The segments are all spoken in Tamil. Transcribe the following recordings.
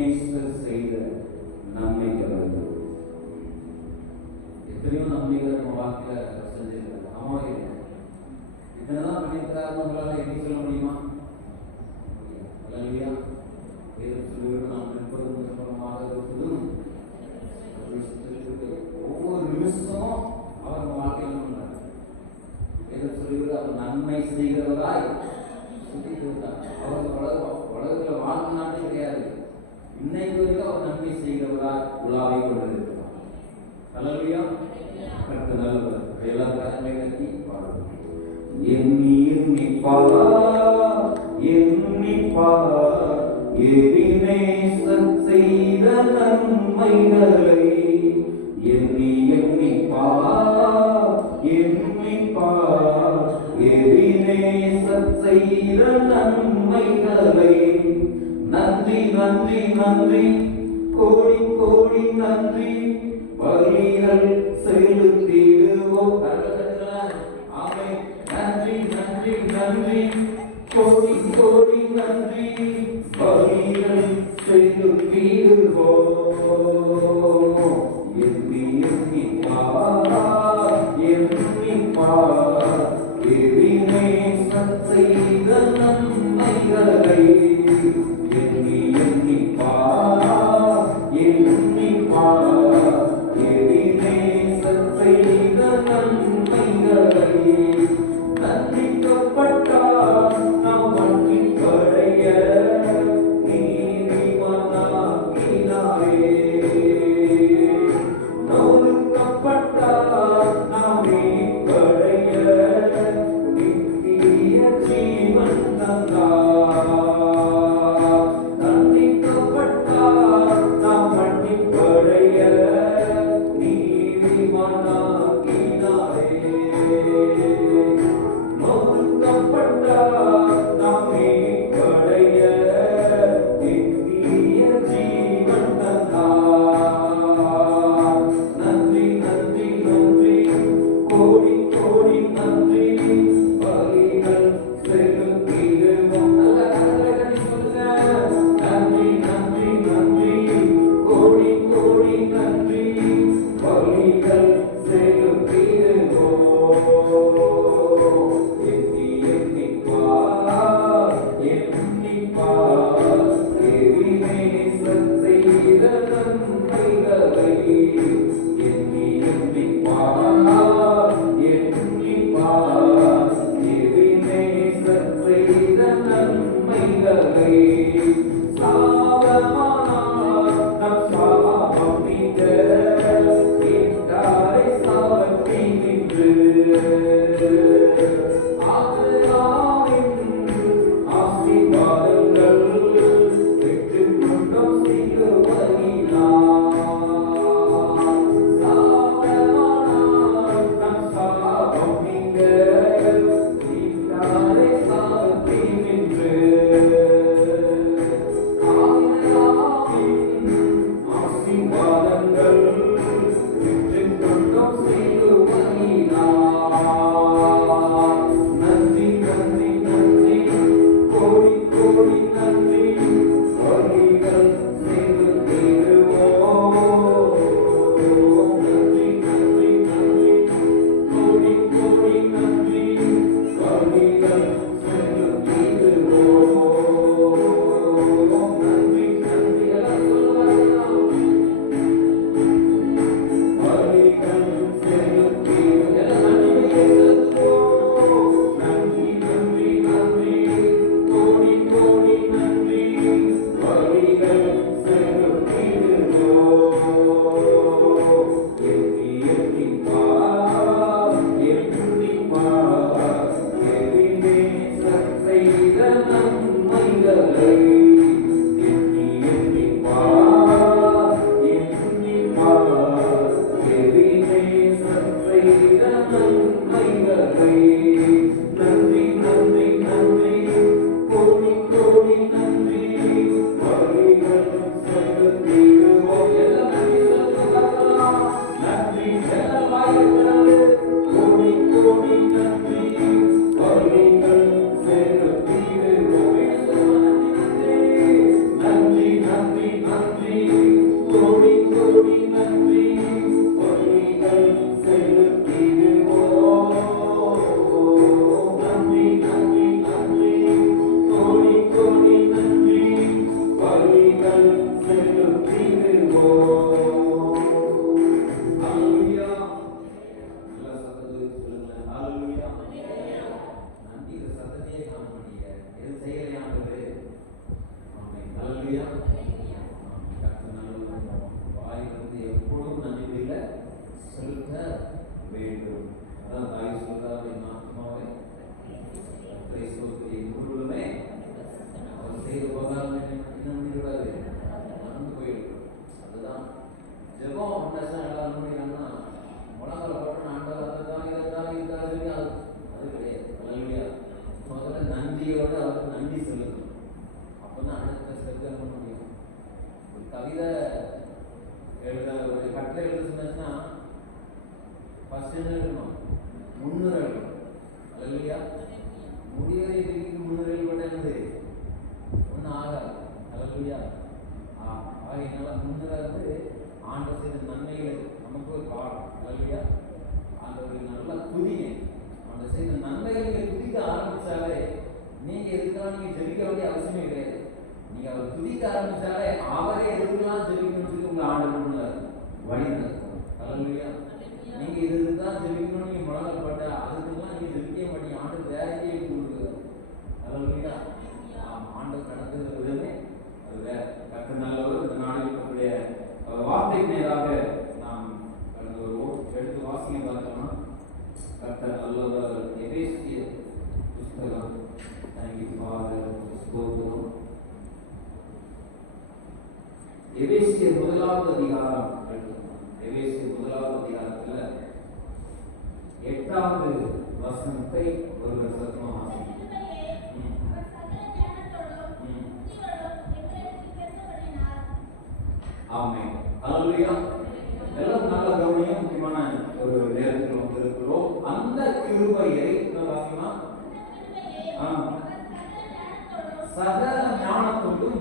எபினேசர் செய்த நன்மைகள். எத்தனையோ நன்மைகள் நம்ம வாழ்க்கையில செஞ்சிருக்காங்க. ஆமாவே இதெல்லாம் பண்ணியிருக்கிறாருன்னு உங்களால் எப்படி சொல்ல முடியுமா? அல்லேலூயா. நாம் ஒவ்வொரு நிமிஷமும் அவர் வாழ்க்கையில் பண்றார். அவர் நன்மை செய்கிறவராய் அவர் உலகத்தில் வாழ்க்கை நாட்டே கிடையாது. இன்னைக்கு வரைக்கும் அவர் நன்மை செய்கிறவராய் உலாவை கொண்டிருக்கிறார். அல்லேலூயா. கர்த்தர் நல்லவர். எல்லா காரியங்களை கட்டி பாடுவோம். எபினேசர் செய்த நன்மைகளை எண்ணி எண்ணி பார். எபினேசர் செய்த நன்மைகளை நன்றி நன்றி நன்றி கோடி கோடி நன்றி பலிகள் செலுத்திடுவோம். ஆமென். நன்றி நன்றி நன்றி கோடி கோடி நன்றி பலிகள் செலுத்திடுவோம். எண்ணி எண்ணி பார். எபினேசர் செய்த நன்மைகளை எண்ணி எண்ணி பார். எபினேசர் செய்த நன்மைகளை நன்றிக்கப்பட்டார் நாம் மன்னிப்படைய நீதிமானாக்கினாரே. நொறுக்கப்பட்டார் நாம் மீட்படைய நித்திய ஜீவன் தந்தார். நன்றிக்கப்பட்டார் நாம் மன்னிப்படைய நீதிமானாக்கினாரே. கோடி கோடி நன்றி பலிகள் கவிதை எழுத ஒரு கட்டுரை எழுத சொன்னா ஃபர்ஸ்ட் என்ன எழுதணும்? முன்னுரை எழுதணும். அல்லையா? முடிவரை டிகிரிக்கு முன்னுரை எழுத என்னது ஒன்றும் ஆகாது. அல்லையா? என்னால முன்னுரை ஆண்டவர் செய்த நன்மைகள் நமக்கு ஒரு பாடம். அல்லையா? அந்த ஒரு நல்ல துதிங்க அந்த செய்த நன்மைகளை துதிக்க ஆரம்பிச்சாலே நீங்க எதுக்கெல்லாம் நீங்க ஜெபிக்க வேண்டிய அவசியமே கிடையாது. நீங்க அவர் துதிக்க ஆரம்பிச்சாலே அவரே எதுக்கெல்லாம் ஜெபிக்கணும்னு சொல்லி உங்க ஆண்டவர் வழி நடக்கும். அல்லையா? நீங்க இதுதான் ஜெபிக்கணும்னு நீங்க முழங்கப்பட்ட அதுக்கெல்லாம் நீங்க ஜெபிக்க மாட்டீங்க. ஆண்டு வேற எங்கேயும் கொடுக்குது. அல்லையா? ஆண்டவர் நடத்துகிற விதமே அது வேற. கற்றுனாலும் இந்த நாளில் நம்முடைய வார்த்தைக்கு நேராக நாம் கடந்த ஒரு எடுத்து வாசிக்க பார்த்தோம்னா கர்த்தர் நல்லவர். எபேசிய புஸ்தகம் எபேசிய முதலாவது அதிகாரம் எபேசிய முதலாவது அதிகாரத்துல 8வது வசனத்தை ஒருவர் சத்தமா ஆமென். அல்லேலூயா. எல்லாம் நல்ல கவனியம். முக்கியமான ஒரு நேரத்தில் வந்திருக்கிறோம். அந்த கிருபையை வாசிமா சகல ஞானத்தோடும்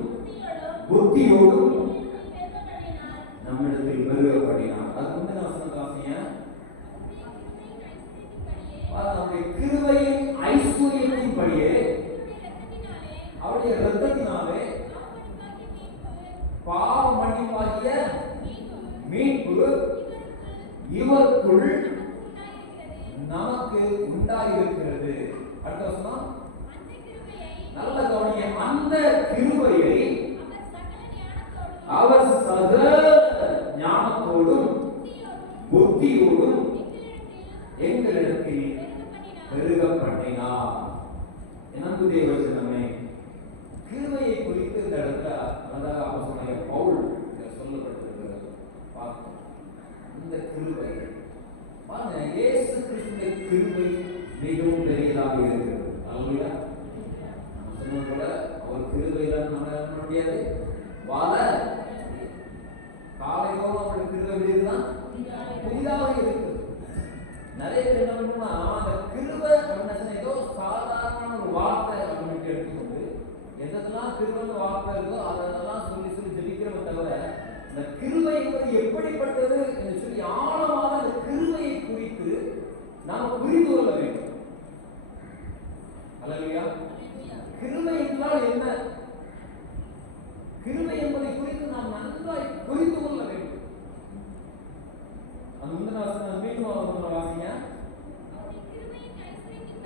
புத்தியோடும் நம்மிடத்தில் பெருகப்படினார். அது முந்தின வசனம் வாசிங்க. அவருடைய கிருபையின் ஐஸ்வர்யத்தின்படியே அவருடைய இரத்தத்தினாலே பாவ மன்னிப்பாகிய மீட்பு இவருக்குள் நமக்கு உண்டாயிருக்கிறது. அடுத்த வசனம் நல்ல கவனிய. அந்த கிருபையை அவர் சகல ஞானத்தோடும் புத்தியோடும் எங்களிடத்தில் பெருக பண்ணினார். என்னுடைய வசனமே கிருபையை குறித்து இந்த இடத்துல அழகாக அப்போஸ்தலனாகிய பவுல் சொல்லப்பட்டிருக்கிறது. பார்ப்போம். இந்த கிருபை பாருங்க, இயேசு கிறிஸ்துவின் கிருபை மிகவும் பெரியதாக இருக்கிறது. அல்லேலூயா. நம்ம சொன்னது போல அவர் கிருபையில நம்ம என்ன பண்ண முடியாது, வாழ காலையோடு அவருடைய கிருபை இருக்குதான் புதிதாக இருக்குது. நிறைய பேர் என்ன பண்ணுவோம்னா அந்த கிருபை அப்படின்னு ஏதோ சாதாரண ஒரு வார்த்தை அப்படின்னு எடுத்துக்கொண்டு எதெல்லாம் கிருபைன்னு வார்த்தை இருக்கோ அதெல்லாம் சொல்லி சொல்லி ஜெபிக்கிறவங்க தவிர இந்த கிருபை என்பது எப்படிப்பட்டது என்று சொல்லி ஆழமாக அந்த கிருபையை குறித்து நாம் புரிந்து கொள்ள வேண்டும். அல்லேலூயா. கிருபை என்றால் என்ன? கிருபை என்பதை குறித்து நாம் நன்றாய் புரிந்து கொள்ள வேண்டும். அந்த முந்தின வசனம் மீண்டும் வாசிங்க.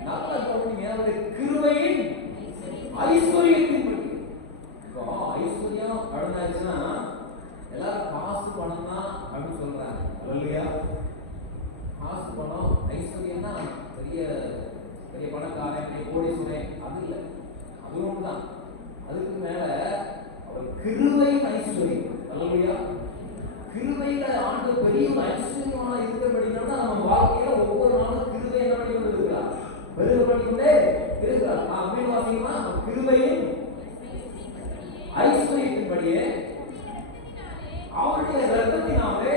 நல்ல கவனிங்க. அவருடைய கிருபையின் ஐஸ்வர்யத்தின்படி. இப்போ ஐஸ்வர்யம் அப்படின்னாச்சுன்னா எல்லாரும் காசு பணம் தான் அப்படின்னு சொல்றாங்க. அல்லேலூயா. காசு பணம் ஐஸ்வர்யம்னா பெரிய பெரிய பணக்காரன் பெரிய கோடீஸ்வரன் அது இல்லை, அது ஒன்றுதான். அதுக்கு மேல அவர் கிருபையின் ஐஸ்வர்யம். அல்லேலூயா. கிருபையில ஆண்டு பெரிய ஐஸ்வர்யமான இருக்கிறபடினா நம்ம வாழ்க்கையில ஒவ்வொரு நாளும் கிருபை என்ன பண்ணி கொண்டு இருக்கிறார், பெருகப்பட்டுக்கொண்டே இருக்கிறார். அப்படின்னு வாசிங்கன்னா கிருபையின் ஐஸ்வர்யத்தின்படியே அவருடைய இரத்தத்தினாலே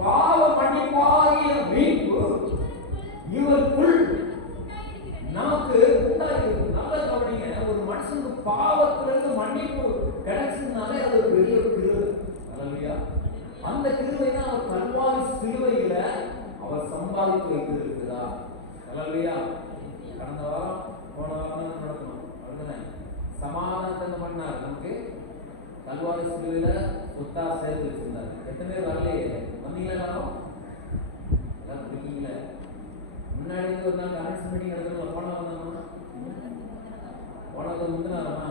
பாவ மன்னிப்பாகிய மீட்பு இவருக்குள் நமக்கு உண்டாகிறது. நல்ல கவனிங்க. ஒரு மனுஷனுக்கு பாவத்திலிருந்து மன்னிப்பு கிடைச்சதுனாலே அது ஒரு பெரிய கிருபை. அல்லேலூயா. அந்த கிருபை தான் அவர் கல்வாரி சிலுவையில அவர் சம்பாதித்து வைத்திருக்கிறார். அல்லேலூயா. கடந்த வாரம் போன வாரம் நடக்கணும் அப்படிதானே சமாதானத்தை என்ன பண்ணார், நமக்கு கல்வாரி சிலுவையில சொத்தா சேர்த்து வச்சிருந்தார். எத்தனை பேர் வரலையே? வந்தீங்களா? எல்லாரும் எல்லாம் இருக்கீங்களா? முன்னாடி ஒரு நாள் கரன்சி மீட்டிங் நடந்தது. போன வந்தாங்கன்னா போனது முந்தினாரமா?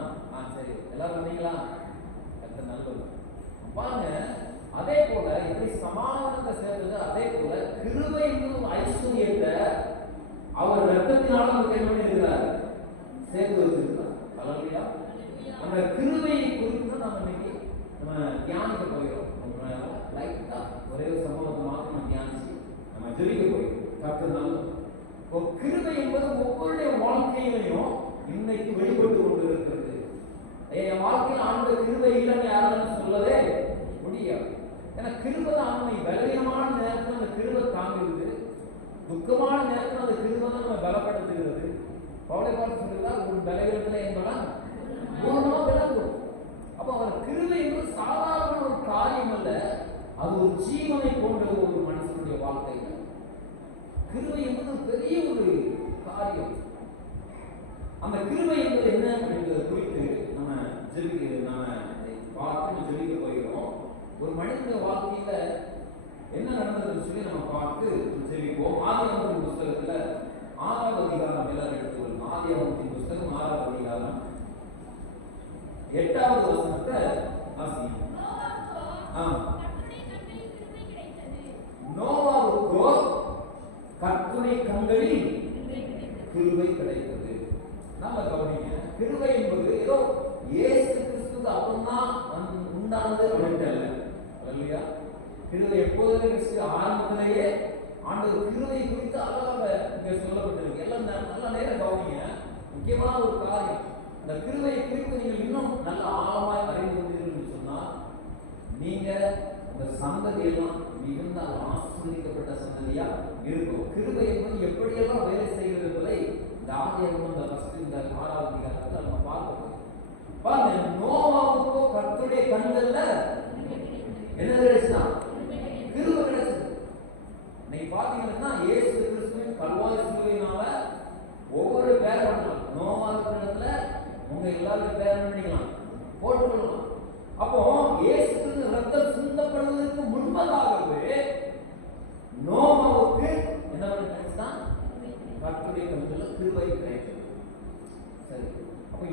சரி, எல்லாரும் வந்தீங்களா? எத்தனை நல்லது பாருங்க. அதே போல எப்படி சமாதானத்தை சேர்த்தது, அதே போல கிருபை என்னும் ஐஸ்வர்யத்தை அவர் ரத்தத்தினால நமக்கு என்ன பண்ணியிருக்கிறார், சேர்த்து வச்சிருக்கிறார். அல்லேலூயா. அந்த கிருபையை குறித்து நம்ம இன்னைக்கு நம்ம தியானிக்க போகிறோம். லைட்டா ஒரே ஒரு சம்பவத்தை மாத்திரம் நம்ம தியானிச்சு நம்ம ஜெபிக்க போகிறோம். கர்த்தர் கிருபை என்பது ஒவ்வொருடைய வாழ்க்கையிலையும் இன்னைக்கு வெளிப்பட்டு கொண்டு இருக்கிறது. என் வாழ்க்கையில் ஆண்டு கிருபை இல்லைன்னு யாரும் முடியாது. ஏன்னா கிருபை தான் நம்மை பலவீனமான நேரத்தில் அந்த கிருபை தாங்குகிறது, துக்கமான நேரத்தில் அந்த கிருபை தான் நம்ம பலப்படுத்துகிறது. பவுலை பார்த்து சொல்லுகிறார், ஒரு பலவீனத்தில் என்பதான் பூரணமா விளங்கும். அப்போ அவர் கிருபை என்பது சாதாரண ஒரு காரியம் அல்ல, அது ஒரு ஜீவனை போன்றது ஒரு மனுஷனுடைய வாழ்க்கை. கிருபை என்பது பெரிய ஒரு காரியம். அந்த கிருபை என்பது என்ன என்பதை குறித்து நம்ம பார்த்து ஜெபிக்க போகிறோம். ஒரு மனிதனுடைய வாழ்க்கையில என்ன நடந்ததுன்னு சொல்லி நம்ம பார்த்து ஜெபிப்போம். ஆதியாகமத்தின் புஸ்தகத்துல 6வது அதிகாரம் எல்லாரும் எடுத்துக்கொள்ளும். ஆதியாகமத்தின் புஸ்தகம் 6வது அதிகாரம் 8வது வசனத்தை வாசிப்போம். நோவாவுக்கோ கர்த்தருடைய கண்களில் கிருபை கிடைத்தது. நம்ம கவனிங்க, கிருபை என்பது ஏதோ இயேசு கிறிஸ்துக்கு அப்புறம்தான் உண்டானது அப்படின்ட்டு அல்ல. இல்லையா? கிருபை எப்போதுமே ஆரம்பத்திலேயே ஆண்டவர் கிருபை குறித்து அழகாக இங்கே சொல்லப்பட்டிருக்கு. எல்லாம் நல்ல நேரம் கவனிங்க. முக்கியமான ஒரு காரியம், இந்த கிருபை குறித்து நீங்கள் இன்னும் நல்ல ஆழமாய் அறிந்து கொண்டீர்கள் சொன்னால் நீங்க இந்த சந்ததியெல்லாம் மிகுந்த ஆசீர்வதிக்கப்பட்ட சந்ததியா இருக்கும். கிருபை என்பது எப்படியெல்லாம் வேலை செய்கிறது என்பதை இந்த ஆதியாகமம் இந்த 6வது அதிகாரத்தில் நம்ம பார்க்க பாருங்க. நோவாவுக்கோ கர்த்தருடைய கண்கள்ல என்ன கிடைச்சா? கிருபை கிடைச்சது. இன்னைக்கு பாத்தீங்கன்னா இயேசு கிறிஸ்துவின் கல்வாரி சிலுவையினால ஒவ்வொரு பேரை பண்ணலாம். நோவாவுக்கு இடத்துல உங்க எல்லாரும் பேரை பண்ணிக்கலாம், போட்டுக்கொள்ளலாம். அப்போ இயேசு கிறிஸ்து ரத்தம் சிந்தப்படுவதற்கு முன்பதாகவே நோவாவுக்கு என்ன கிடைச்சா? கர்த்தருடைய கண்கள்ல கிருபை கிடைத்தது. சரி, அப்போ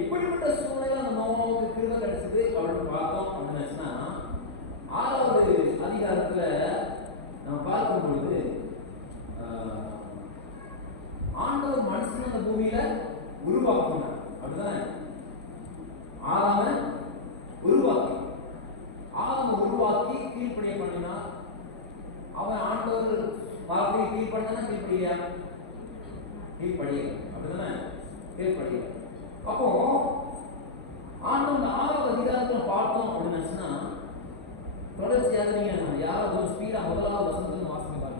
எப்படிப்பட்ட சூழ்நிலை அந்த நோவாவுக்கு கிருபை கிடைச்சது அப்படின்னு பார்த்தோம் அப்படின்னா 6வது அதிகாரத்துல நம்ம பார்க்கும் பொழுது ஆண்டவர் மனுஷன் அந்த பூமியில உருவாக்கினார். அப்படிதானே? ஆதாம உருவாக்கி கீழ்ப்படிய பண்ணினா அவன் ஆண்டவர் வார்த்தையை கீழ்ப்படினா கீழ்ப்படியா? கீழ்ப்படிய. அப்படிதானே? கீழ்ப்படிய. அப்போ ஆண்டவர் 6வது அதிகாரத்துல பார்த்தோம் அப்படின்னா தொடர்ச்சியாக நீங்க யாராவது ஸ்பீடா 1வது வசனத்துல வாசிக்க பார்க்கலாம்.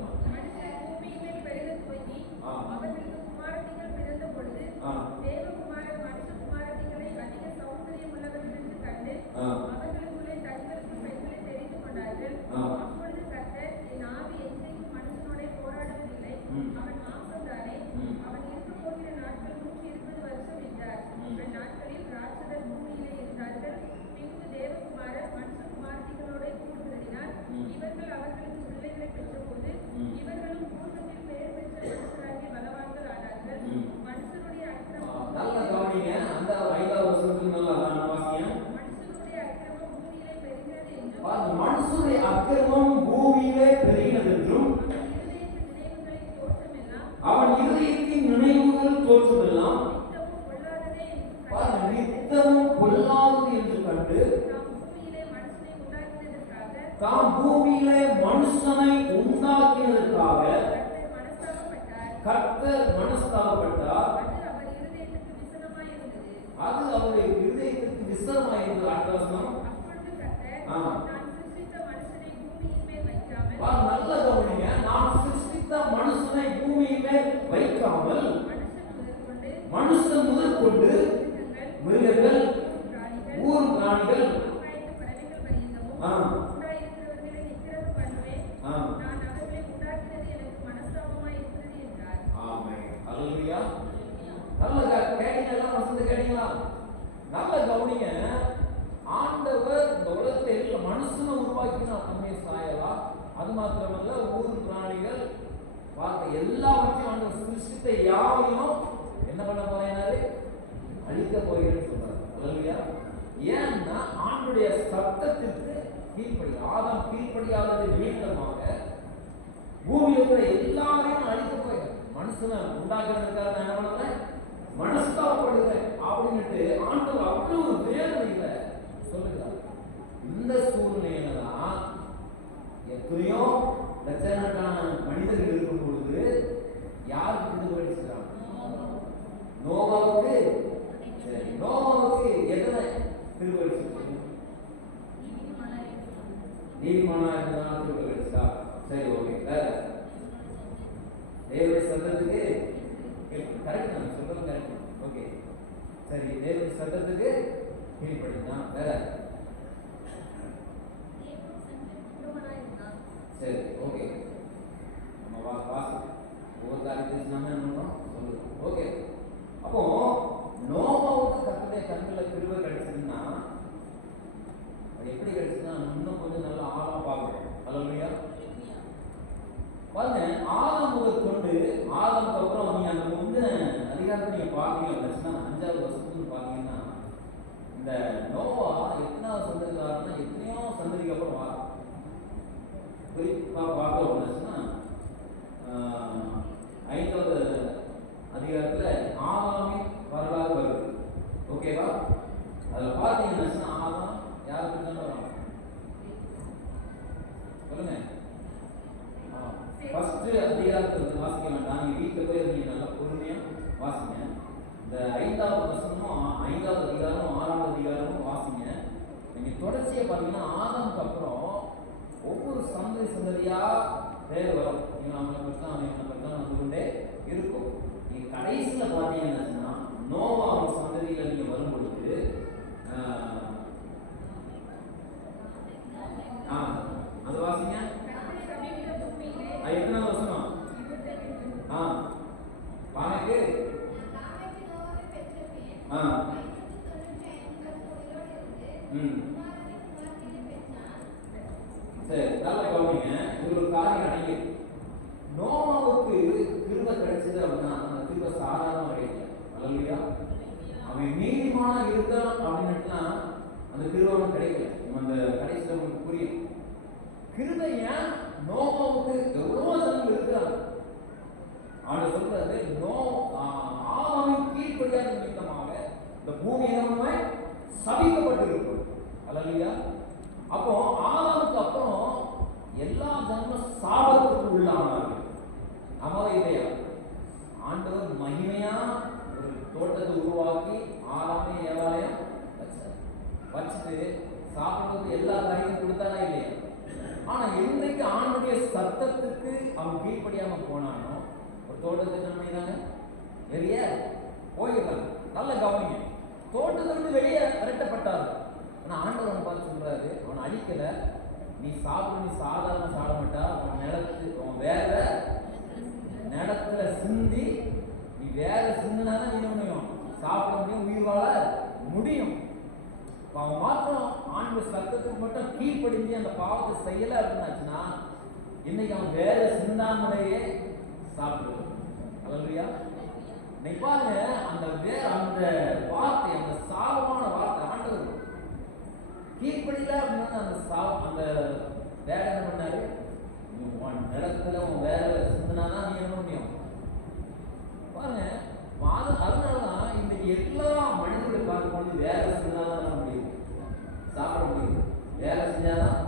மனுஷனுடைய அக்கிரமம் பூமியிலே பெருகினது என்றும் அவன் இருதயத்தின் நினைவுகள் தோற்றமெல்லாம் நித்தமும் பொல்லாதது என்று கண்டு தாம் பூமியிலே மனுஷனை உண்டாக்கினதற்காக கர்த்தர் மனஸ்தாபப்பட்டார். அது அவருடைய இருதயத்திற்கு விசனமாயிருந்தது. அர்த்தம் நல்ல கவனிங்க. நான் சிருஷ்டித்த மனுஷனை பூமியிலே வைக்காமல் மனுஷன் முதற்கொண்டு மிருகங்கள், ஊர் பிராணிகள், நல்ல கவனிங்க. ஆண்டவர் இந்த உலகத்தில் இருக்க மனுஷனை உருவாக்கினா நம்மை சாயலா, அது மாத்திரமல்ல ஊர் பிராணிகள் பார்க்க எல்லாவற்றையும் ஆண்டவர் சிருஷ்டித்த யாவையும் என்ன பண்ண போறாரு? அழிக்க போகிறேன்னு சொல்றாரு. ஏன்னா ஆண்டுடைய சத்தத்திற்கு கீழ்ப்படி ஆதாம் கீழ்ப்படியாதது நிமித்தமாக பூமியில் இருக்கிற எல்லாரையும் அழிக்க போயிடும். மனுஷனை உண்டாக்குறதுக்காக நான் என்ன பண்ணுறேன்? மனஸ்தாபப்படுகிறேன் அப்படின்னுட்டு ஆண்டவர் அவ்வளவு ஒரு வேதனையில சொல்லுகிறார். இந்த சூழ்நிலையில தான் எத்தனையோ லட்சக்கணக்கான மனிதர்கள் இருக்கும் பொழுது யாருக்கு கிருபை செய்றாங்க? நோவாவுக்கு. சரி, நோவாவுக்கு எத்தனை கிருபை செய்றாங்க? நீதிமானா இருந்ததுனால கிருபை கிடைச்சா? சரி, ஓகே. வேற தேவனுடைய சத்தத்துக்கு கரெக்ட் தான் சொல்றது, கரெக்ட். ஓகே, சரி. தேவனுடைய சத்தத்துக்கு கீழ்ப்படினா வேற? சரி, ஓகே. நம்ம வாசி ஒவ்வொரு காரியத்தையும் நம்ம என்ன பண்ணோம் சொல்லுது. ஓகே, அப்போ நோவாவுக்கு கர்த்தருடைய கண்ணுல கிருபை கிடைச்சதுன்னா அது எப்படி கிடைச்சதுன்னா இன்னும் கொஞ்சம் நல்லா ஆழமா பார்க்கணும். அல்லேலூயா. பாருங்க, ஆதாம் முதல் கொண்டு ஆதாமுக்கு அப்புறம் நீங்க அந்த முந்தின அதிகாரத்தை நீங்க பாத்தீங்க அப்படின்னா 5வது வருஷத்துக்கு பாத்தீங்கன்னா இந்த நோவா எத்தனாவது சந்ததிக்காரன்னா எத்தனையோ சந்ததிக்கு அப்புறம் வா குறிப்பா பார்த்தோம் அப்படின்னா 5வது அதிகாரத்துல ஆதாமே வரலாறு வருது. ஓகேவா? அதுல பாத்தீங்கன்னா ஆதாம் யாருக்கு தான் வரும் சொல்லுங்க. ஃபர்ஸ்ட் அதிகாரத்தை வாசிக்க வேண்டாம், நீங்க வீட்டில் போய் நீங்க நல்லா பொறுமையா வாசிங்க. இந்த 5வது வசனமும் 5வது அதிகாரமும் 6வது அதிகாரமும் வாசிங்க. நீங்க தொடர்ச்சியா பாத்தீங்கன்னா ஆதாமுக்கு அப்புறம் ஒவ்வொரு சந்ததியா பேர் வரும். நீங்க அவங்களை பற்றி வந்து கொண்டே இருக்கும். நீங்க கடைசியில பாத்தீங்கன்னா நோவா சந்ததியில நீங்க வரும் பொழுது அது வாசிங்க. எத்தனாவது வசனம்? வானக்கு சரி, நல்லா கவனிங்க. இது ஒரு காரியம் அடங்கி. நோவாவுக்கு கிருபை கிடைச்சது அப்படின்னா அந்த கிருபை சாதாரண கிடைக்கல. அல்லேலூயா. அவன் நீதிமானா இருக்கான் அப்படின்னா அந்த கிருபை கிடைக்கல. அந்த கடைசியில் உங்களுக்கு புரியும். கிருபை ஏன் நோவாவுக்கு எவ்வளவோ ஜனங்கள் இருக்கிறாங்க. ஆண்டு சொல்றது ஆதாமின் கீழ்ப்படியாத நிமித்தமாக இந்த பூமி என்னமாய் சபிக்கப்பட்டிருக்கும். அல்லேலூயா. அப்போ ஆதாமுக்கு அப்புறம் எல்லா ஜனமும் சாபத்துக்கு உள்ளானார்கள். ஆமாவா இல்லையா? ஆண்டவர் மகிமையா ஒரு தோட்டத்தை உருவாக்கி ஆதாமே ஏவாலயம் வச்சுட்டு சாப்பிடுறதுக்கு எல்லா காரியமும் கொடுத்தாரா இல்லையா? ஆனா என்னைக்கு ஆண்டுடைய சத்தத்துக்கு அவன் கீழ்ப்படியாம போனானோ ஒரு தோட்டத்தை என்ன பண்ணிடுறாங்க? வெளியே போயிடுறாங்க. நல்ல கவனிங்க. தோட்டத்தை விட்டு வெளியே விரட்டப்பட்டாரு. ஆனா ஆண்டவன் பார்த்து சொல்றாரு, அவன் அழிக்கல. நீ சாப்பிடு, நீ சாதாரண சாப்பிட மாட்டா. அவன் அவன் வேற நிலத்துல சிந்தி நீ வேற சிந்தினாதான் நீ முடியும் சாப்பிட முடியும், உயிர் வாழ முடியும். அவன் மாத்திரம் ஆண்டு சத்தத்துக்கு மட்டும் கீழ்ப்படிஞ்சு அந்த பாவத்தை செய்யல அப்படின்னாச்சுன்னா இன்னைக்கு அவன் வேற சிந்தாமலையே சாப்பிடுவான். அல்லேலூயா. நீ பாருங்க, அந்த வார்த்தை, அந்த சாபமான வார்த்தை ஆண்டவர் கீழ்ப்படியில அப்படின்னா அந்த வேற என்ன பண்ணாரு? நிலத்துல அவன் வேற சிந்தனாதான் நீ என்ன முடியும் பாருங்க. அதனாலதான் இன்னைக்கு எல்லா மனிதர்களை பார்க்கும்போது வேலை செஞ்சாதான் முடியும், சாப்பிட முடியும். வேலை செஞ்சாதான்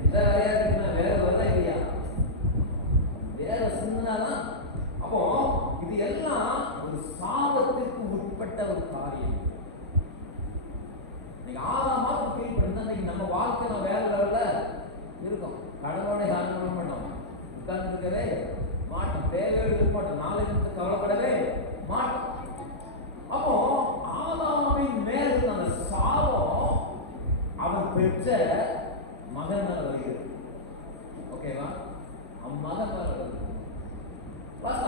எந்த வேலையா இருக்குன்னா வேற வரல இல்லையா? வேலை செஞ்சாதான். அப்போ இது எல்லாம் ஒரு சாபத்திற்கு உட்பட்ட ஒரு காரியம். இன்னைக்கு ஆதாமாவுக்கு ஃபீல் பண்ணா இன்னைக்கு நம்ம வாழ்க்கை நம்ம வேற லெவல்ல இருக்கும். கடவுளோட யாரும் பண்ண மாட்டோம், உட்கார்ந்து இருக்கவே மாட்டோம், தேவையோடு இருக்க மாட்டோம், நாளைக்கு கவலைப்படவே மாட்டோம். அப்போ ஆதாமின் மேல் இருந்த அந்த சாபம் அவன் பெற்ற மகன் மேல வருகிறது. ஓகேவா? அவன் மகன் மேல வருகிறது.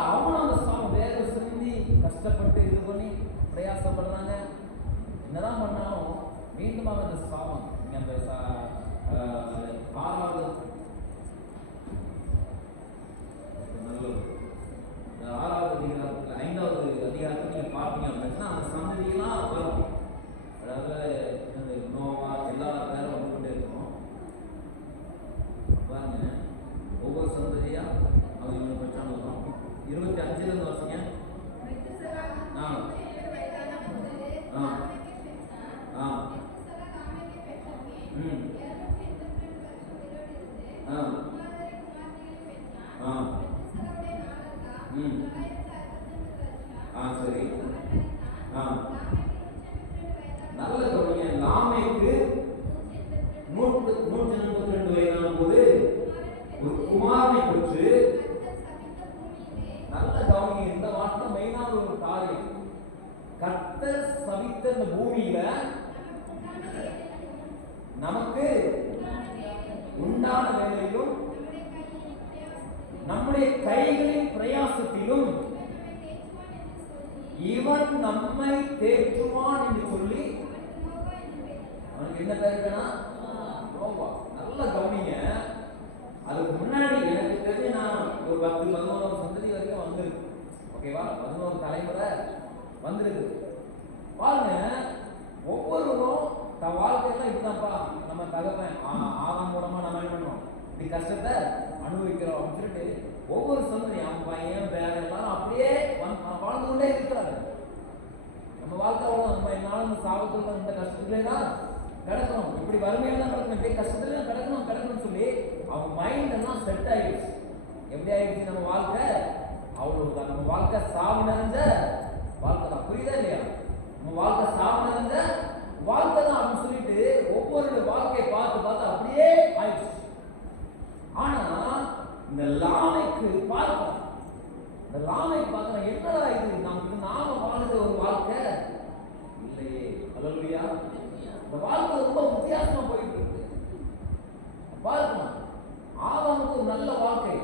அவனும் அந்த சாபம் வேற சிந்தி கஷ்டப்பட்டு இது பண்ணி பிரயாசப்படுறாங்க. என்னதான் பண்ணாலும் மீண்டும் அந்த சாபம் நீங்க அந்த 6வது அதிகாரத்தில் 5வது அதிகாரத்தில் நீங்க பார்த்தீங்க அப்படின்னா அந்த சந்ததியெல்லாம் வரும். அதாவது நோவா எல்லா பேரும் வந்து கொண்டே இருக்கும். பாருங்க, ஒவ்வொரு சந்ததியா அவங்க பற்றான வரும். 25 வாசிங்க. சரி, நல்ல கவனிங்க. லாமேக்கு 142 வயதான போது ஒரு குமாரனை பெற்று, நல்ல கவனிங்க, இந்த வார்த்தை மெயினான ஒரு காரியம். கர்த்தர் சபித்த இந்த பூமியில நமக்கு உண்டான வேலையிலும் நம்முடைய கைகளின் பிரயாசத்திலும் இவன் நம்மை தேற்றுவான் என்று சொல்லி அவனுக்கு என்ன பேருனா நோவா. நல்ல கவனிங்க, அதுக்கு முன்னாடி எனக்கு தெரிஞ்சு நான் ஒரு 10-11 சந்ததி வரைக்கும் வந்திருக்கு. ஓகேவா, 11 தலைமுறை வந்திருக்கு. பாருங்க, ஒவ்வொருவரும் தன் வாழ்க்கையெல்லாம் இதுதான்ப்பா நம்ம தகப்பன் ஆதாம் மூலமா நம்ம என்ன பண்ணோம், இப்படி கஷ்டத்தை அனுபவிக்கிறோம் அப்படின்னு சொல்லிட்டு ஒவ்வொரு சந்ததி அவன் பையன் வேற எல்லாரும் அப்படியே வாழ்ந்து கொண்டே இருக்கிறாங்க. நம்ம வாழ்க்கை அவ்வளோ, நம்ம என்னாலும் சாபத்துல இந்த கஷ்டத்திலே தான் கிடக்கணும், இப்படி வறுமையில தான் கிடக்கணும், இப்படி கஷ்டத்துல கிடக்கணும்னு சொல்லி அவன் மைண்ட் எல்லாம் செட் ஆயிடுச்சு. எப்படி ஆயிடுச்சு நம்ம வாழ்க்கை? அவ்வளவுதான். நம்ம வாழ்க்கை சாவு நிறைஞ்ச வாழ்க்கை தான். புரியுதா இல்லையா? நம்ம வாழ்க்கை சாவு நிறைஞ்ச வாழ்க்கை தான் அப்படின்னு சொல்லிட்டு ஒவ்வொரு வாழ்க்கையை பார்த்து அப்படியே ஆயிடுச்சு. ஆனா இந்த லாமைக்கு பார்க்கலாம், இந்த லாமைக்கு பார்க்கலாம், என்னடா இது நமக்கு நாம வாழ்ந்த ஒரு வாழ்க்கை இல்லையே. அல்லேலூயா. இந்த வாழ்க்கை ரொம்ப வித்தியாசமா போயிட்டு இருக்கு. பார்க்கலாம், ஆதாமுக்கு ஒரு நல்ல வாழ்க்கை,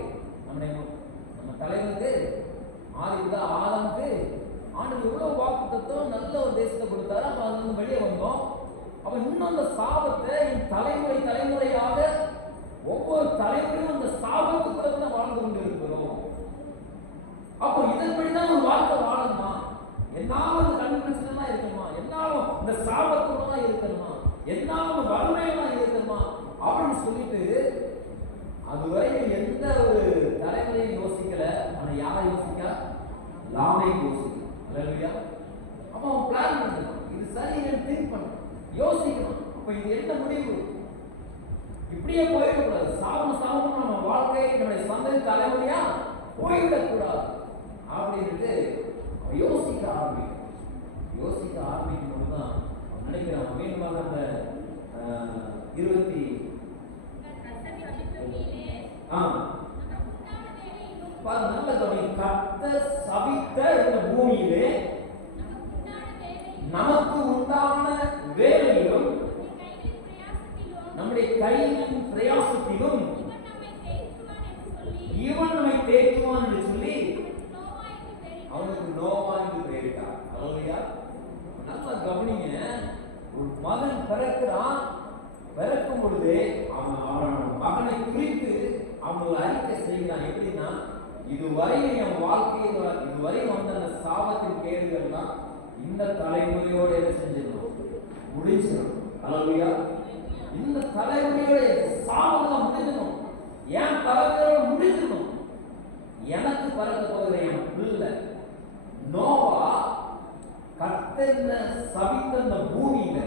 நம்ம தலைவருக்கு ஆதாமுக்கு ஆண்டவர் எவ்வளவு வாக்குத்தத்தம் நல்ல ஒரு தேசத்தை கொடுத்தாரு. அப்ப அதுல இருந்து வெளியே வந்தோம். அப்ப இன்னும் அந்த சாபத்தை என் தலைமுறையாக ஒவ்வொரு தலைமுறையும் அந்த சாபத்துக்குள்ள தான் வாழ்ந்து கொண்டு இருக்கிறோம். அப்போ இதன்படிதான் ஒரு வாழ்க்கை வாழணுமா? என்னாலும் கண் பிரச்சனை இருக்கணுமா? என்னாலும் இந்த சாபத்தோட தான் இருக்கணுமா? என்னாலும் வறுமையெல்லாம் இருக்கணுமா அப்படின்னு சொல்லிட்டு அதுவரை எந்த ஒரு தலைமுறையும் யோசிக்கல. ஆனா யாரை யோசிக்கா? லாமை யோசிக்க. அல்லேலூயா. அப்ப அவன் பிளான் பண்ணணும், இது சரின்னு திங்க் பண்ணணும், யோசிக்கணும். அப்ப இது என்ன முடிவு? இப்படியே போயிடக்கூடாது. சாபம் நம்ம வாழ்க்கை, நம்முடைய சந்ததி தலைமுறையா போயிடக்கூடாது அப்படின்ட்டு அவன் யோசிக்க ஆரம்பிக்கும் போதுதான் அவன் நினைக்கிறான், மீண்டுமாக அந்த 20 நல்ல கவனி, கர்த்தர் சபித்த இந்த பூமியிலே நமக்கு உண்டான வேலையிலும் நம்முடைய கையின் பிரயாசத்திலும் இவன் நம்மை தேற்றுவான் என்று சொல்லி அவனுக்கு நோவா என்று பெயரிட்டார். அல்லேலூயா. நல்லா கவனிங்க, ஒரு மகன் பிறக்கிறான், பிறக்கும் பொழுது அவன் மகனை குறித்து அவன் அறிக்கை செய்கிறான். எப்படின்னா, இதுவரை என் வாழ்க்கையில் இதுவரை வந்த அந்த சாபத்தின் கேடுகள்லாம் இந்த தலைமுறையோட என்ன செஞ்சிடணும், முடிச்சிடணும். அல்லேலூயா. இந்த தலைமுறையோட சாபம் முடிஞ்சிடணும், என் தலைமுறையோட முடிஞ்சிடணும். எனக்கு பிறக்க போகிற என் பிள்ளை நோவா கர்த்தர் சபித்த இந்த பூமியில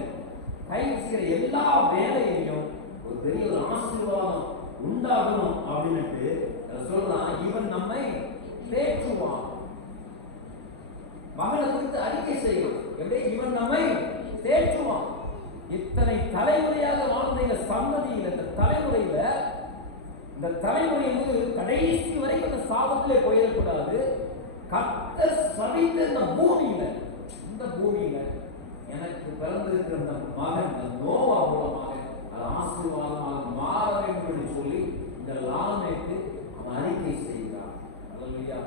கை செய்கிற எல்லா வேலையிலையும் ஒரு பெரிய ஒரு ஆசீர்வாதம் உண்டாகணும் அப்படின்னுட்டு சொல்றான். இவன் நம்மை தேற்றுவான். மகனை குறித்து அறிக்கை செய்யும். எப்படி? இவன் நம்மை தேற்றுவான். இத்தனை தலைமுறையாக வாழ்ந்த இந்த சந்ததியில், இந்த தலைமுறையில் கடைசி வரைக்கும் இந்த சாபத்திலே போயிடக்கூடாது. கர்த்தர் சபித்த இந்த பூமியில எனக்கு பிறந்திருக்கிற இந்த மகன் நோவா மூலமாக அது ஆசீர்வாதமாக மாற வேண்டும் என்று சொல்லி இந்த லாமேக்கு அவன் அறிக்கை செய்கிறான். அல்லேலூயா.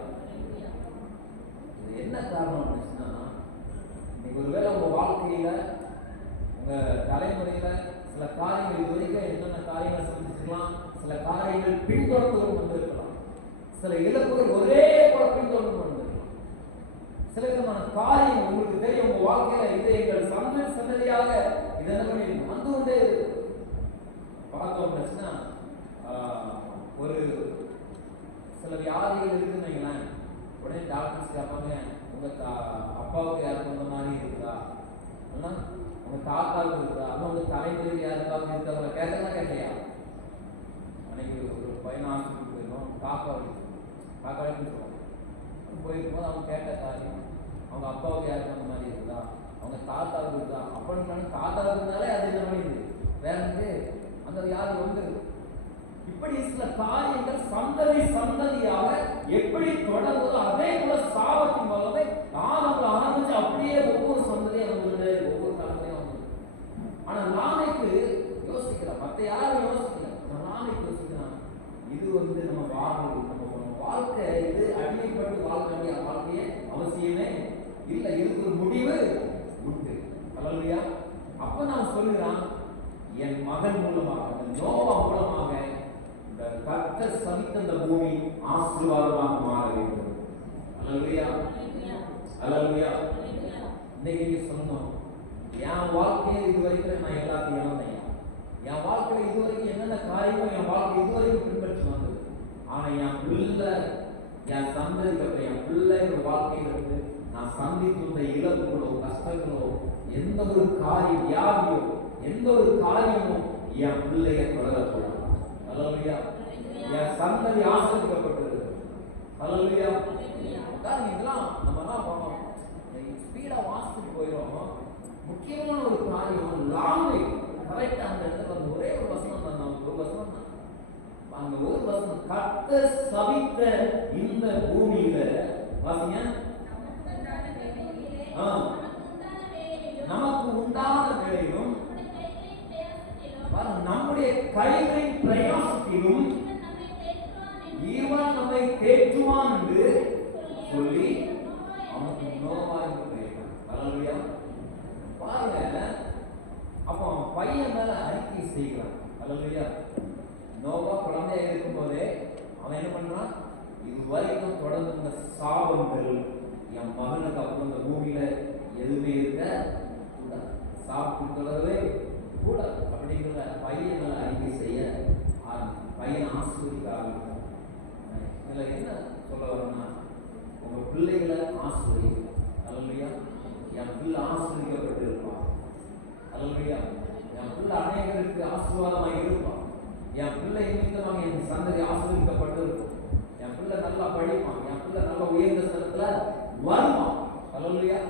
இது என்ன காரணம் அப்படின்னா, இன்னைக்கு ஒருவேளை உங்க வாழ்க்கையில உங்க தலைமுறையில சில காரியங்கள் இதுவரைக்கும் என்னென்ன காரியங்கள் சந்திச்சிருக்கலாம், சில காரியங்கள் பின்தொடர்ந்து வந்திருக்கலாம், சில இழப்புகள் ஒரே போல பின்தொடர்ந்து வந்திருக்கலாம். சில விதமான காரியம் உங்களுக்கு தெரியும், உங்க வாழ்க்கையில இது எங்கள் சந்ததியாக இது என்ன பண்ணி வந்து கொண்டே பார்த்தோம் அப்படின்னா, ஒரு சில வியாதிகள் இருக்குன்னு வைங்களேன், உடனே டாக்டர்ஸ் கேட்பாங்க, உங்க அப்பாவுக்கு யாருக்கு அந்த மாதிரி இருக்குதா, உங்க தாத்தாவுக்கு இருக்குதா, உங்க தலைமுறைக்கு யாருக்காவது இருக்கிறவங்க கேட்கலாம் கேட்கலையா? அன்னைக்கு ஒரு பையன் ஹாஸ்பிட்டல் போயிருந்தோம், காக்கா வலிக்குன்னு சொல்லுவாங்க. போயிருக்கும்போது அவங்க கேட்ட காரியம், அவங்க அப்பாவுக்கு யாருக்கு அந்த மாதிரி இருக்குதா, அவங்க தாத்தாவுக்கு இருக்குதா. அப்படின்னு தாத்தாவுக்கு இருந்தாலே அது என்ன பண்ணிடுது, வேற அந்த வியாதி வந்துருது. இப்படி சில காரியங்கள் சந்ததி சந்ததியாக எப்படி தொடர்ந்ததோ அதே போல சாபத்தின் வல்லமை ஆதாம்ல ஆரம்பிச்சு அப்படியே ஒவ்வொரு சந்ததியும் வந்தது, ஒவ்வொரு காலத்திலையும் வந்தது. ஆனா லாமேக்கு யோசிக்கிறான், மத்த யாரும் யோசிக்கல. லாமேக்கு யோசிக்கிறான், இது நம்ம வாழ்க்கை, இது அடிமைப்பட்டு வாழ்க்கையே அவசியமே இல்லை, இதுக்கு ஒரு முடிவு உண்டு. அல்லேலூயா. அப்ப நான் சொல்லுறான், என் மகன் மூலமாக, நோவா மூலமாக இந்த கர்த்தர் சபித்த இந்த பூமி ஆசீர்வாதமாக மாற வேண்டும். அல்லேலூயா, அல்லேலூயா. இன்னைக்கு நீங்க சொன்னோம், என் வாழ்க்கையை இதுவரைக்கும் நான் எல்லாத்தையும் இழந்தேன். என் வாழ்க்கையில இதுவரைக்கும் என்னென்ன காரியமும் என் வாழ்க்கை இதுவரைக்கும் பின்பற்றி வந்தது. ஆனா என் பிள்ளை, என் சந்ததிப்பட்ட என் பிள்ளையோட வாழ்க்கையில இருந்து நான் சந்தித்துள்ள இழப்புகளோ கஷ்டங்களோ எந்த ஒரு காரியம், வியாதியோ எந்த ஒரு காரியமும் என் பிள்ளைய தொடரக்கூடாது. அல்லேலூயா. என் சந்ததி ஆசீர்வதிக்கப்பட்டது. அல்லேலூயா. இதெல்லாம் நம்ம தான் பண்ணோம், ஸ்பீடா வாசிட்டு போயிடும். முக்கியமான ஒரு காரியம் லாங்குவேஜ் கரெக்டா அந்த இடத்துல வந்து ஒரே ஒரு வசனம் தான், ஒரு வசனம் தான், அந்த ஒரு வசனம், கர்த்தர் சபித்த இந்த பூமியில வாசிங்க, நமக்கு உண்டான வேலையிலும் நம்முடைய கைகளின் பிரயாசத்திலும் இவன் நம்மை தேற்றுவான் என்று சொல்லி அவனுக்கு நோவா என்று பெயர். அல்லேலூயா. பாருங்க, அப்போ பையன் மேல அறிக்கை செய்கிறான். அல்லேலூயா. நோவா குழந்தையா இருக்கும் போதே அவன் என்ன பண்றான், இதுவரைக்கும் தொடர்ந்து சாபங்கள் என் மகனுக்கு அப்புறம் இந்த பூமியில எதுவுமே இருக்க கூடாது, சாப்பிட்டு தொடரவே கூடாது அப்படிங்கிற பையன் மேல அறிக்கை செய்ய பையன் ஆசீர்வதிக்க ஆரம்பிக்கிறான். இதுல என்ன சொல்ல வரணும்னா, உங்க பிள்ளைகளை ஆசீர்வதிக்க. அல்லேலூயா. என் பிள்ளை ஆசீர்வதிக்கப்பட்டு இருப்பான். அல்லேலூயா. என் பிள்ளை அநேகருக்கு ஆசீர்வாதமாக இருப்பான். என் பிள்ளை நிமித்தமாக என் சந்ததி ஆசீர்வதிக்கப்பட்டு இருக்கும். என் பிள்ளை நல்லா படிப்பான், என் பிள்ளை நல்ல உயர்ந்த ஸ்தலத்துல வருவான். அல்லேலூயா.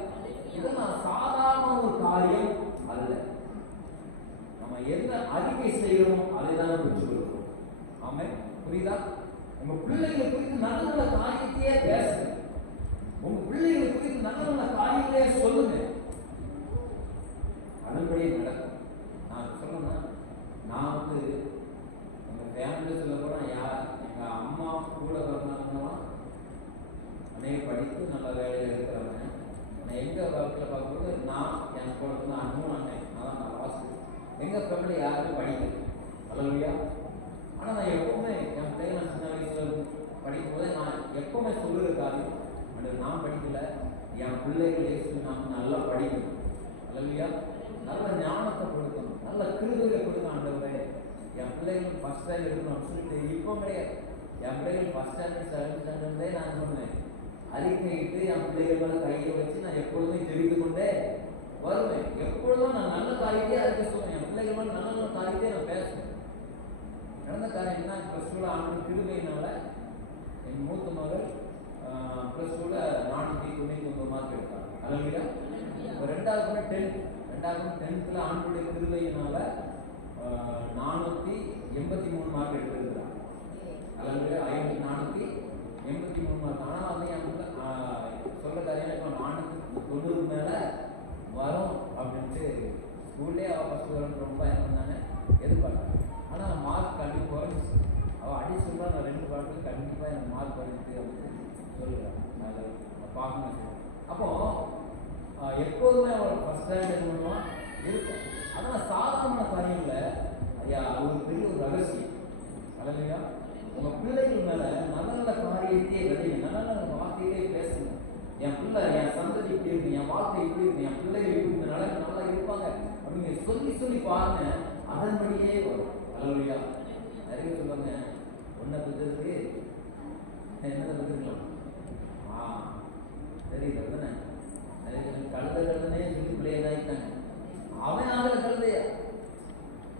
இதெல்லாம் சாதாரண ஒரு காரியம் அல்ல. நம்ம என்ன அறிக்கை செய்யறோமோ அதை தான் பெற்றுக்கொள்கிறோம். ஆமென். புரியுதா? உங்க பிள்ளைகளை குறித்து நல்ல நல்ல காரியத்தையே பேசுங்க. உங்க பிள்ளைகளை குறித்து நல்ல நல்ல காரியத்தையே சொல்லுங்க. அதன்படியே நடக்கும். நான் சொல்லணும், நான் எங்க ஃபேமிலி சொல்ல கூட எங்க அம்மா கூட பிறந்தாங்கன்னா அநேக படித்து நல்ல வேலையில் இருக்கிறாங்க. நான் எங்க வாழ்க்கையில் பார்க்கும்போது நான் என் கூட நான் 3 அண்ணன், நான் தான் லாஸ்ட். எங்க ஃபேமிலி யாருமே படிக்கல. அல்லேலூயா. ஆனால் நான் எப்பவுமே என் பிள்ளைங்க சின்ன வயசுல படிக்கும் போதே நான் எப்பவுமே சொல்லுற காரியம், நான் படிக்கல, என் பிள்ளைகள் நான் நல்லா படிக்கணும். அல்லேலூயா. நல்ல ஞானத்தை கொடுக்கணும், நல்ல கிருபையை கொடுக்கணும். ஆண்டவரே, என் பிள்ளைகள் ஃபர்ஸ்ட் டைம் இருக்கணும்னு சொல்லிட்டு இப்போ கிடையாது. என் பிள்ளைகள் ஃபர்ஸ்ட் ஸ்டாண்டர்ட் செகண்ட் ஸ்டாண்டர்ட்லேயே நான் சொன்னேன், அறிக்கையிட்டு என் பிள்ளைகளோட கையை வச்சு நான் எப்பொழுதுமே ஜெபித்து கொண்டே வருவேன். எப்பொழுதும் நான் நல்ல காரியத்தையே அறிக்கை சொல்லுவேன். என் பிள்ளைகளோட நல்ல நல்ல காரியத்தையே நான் பேசுவேன். நடந்த காரியம் என்ன, +2 ஆண்டு கிருபையினால என் மூத்த மகள் +2 499 மார்க் எடுத்தாங்க. அல்லேலூயா. இப்போ ரெண்டாவது 10th ஆண்டுடைய கிருபையினால 483 மார்க் எடுத்திருக்கிறாங்க. அல்லேலூயா. 483 மார்க். ஆனால் வந்து என் சொல்ற காரியம் 490 மேல வரும் அப்படின்ட்டு ஸ்கூல்லே அவள் ஃபர்ஸ்ட் வரணும் ரொம்ப பண்ணாங்க, எதிர்பார்த்தாங்க. ஆனால் மார்க் கண்டிப்பாக குறைஞ்சிச்சு. அவள் அடி சொல்கிறா, நான் 2 பாட்டுக்கு கண்டிப்பாக எனக்கு மார்க் குறைஞ்சிச்சு அப்படின்னு சொல்லுறான். அதை பார்க்கணும். அப்போ எப்போதுமே அவள் ஃபர்ஸ்ட் ரேங்க் என்ன பண்ணுவான் இருக்கும். அதனால் சாதாரண காரியங்கள ஐயா ஒரு பெரிய ஒரு ரகசியம். அல்லேலூயா. உங்கள் பிள்ளைகள் மேலே நல்ல நல்ல காரியத்தையே விதைங்க, நல்ல நல்ல வார்த்தையிலே பேசுங்க. என் பிள்ளை, என் சந்ததி இப்படி இருக்கு, என் வாழ்க்கை இப்படி இருக்கு, என் பிள்ளைகள் இப்படி இந்த நிலைமை நல்லா இருப்பாங்க அப்படின்னு சொல்லி பாருங்க, அதன்படியே வரும். அல்லேலூயா. நிறைய சொல்லுவாங்க, ஒன்றை பெற்றதுக்கு என்னதை பெற்றுக்கலாம். தெரியல தானே, நிறைய கழுதே சொல்லி பிள்ளைய ஆகிட்டாங்க. அவன் ஆகல கழுதையா,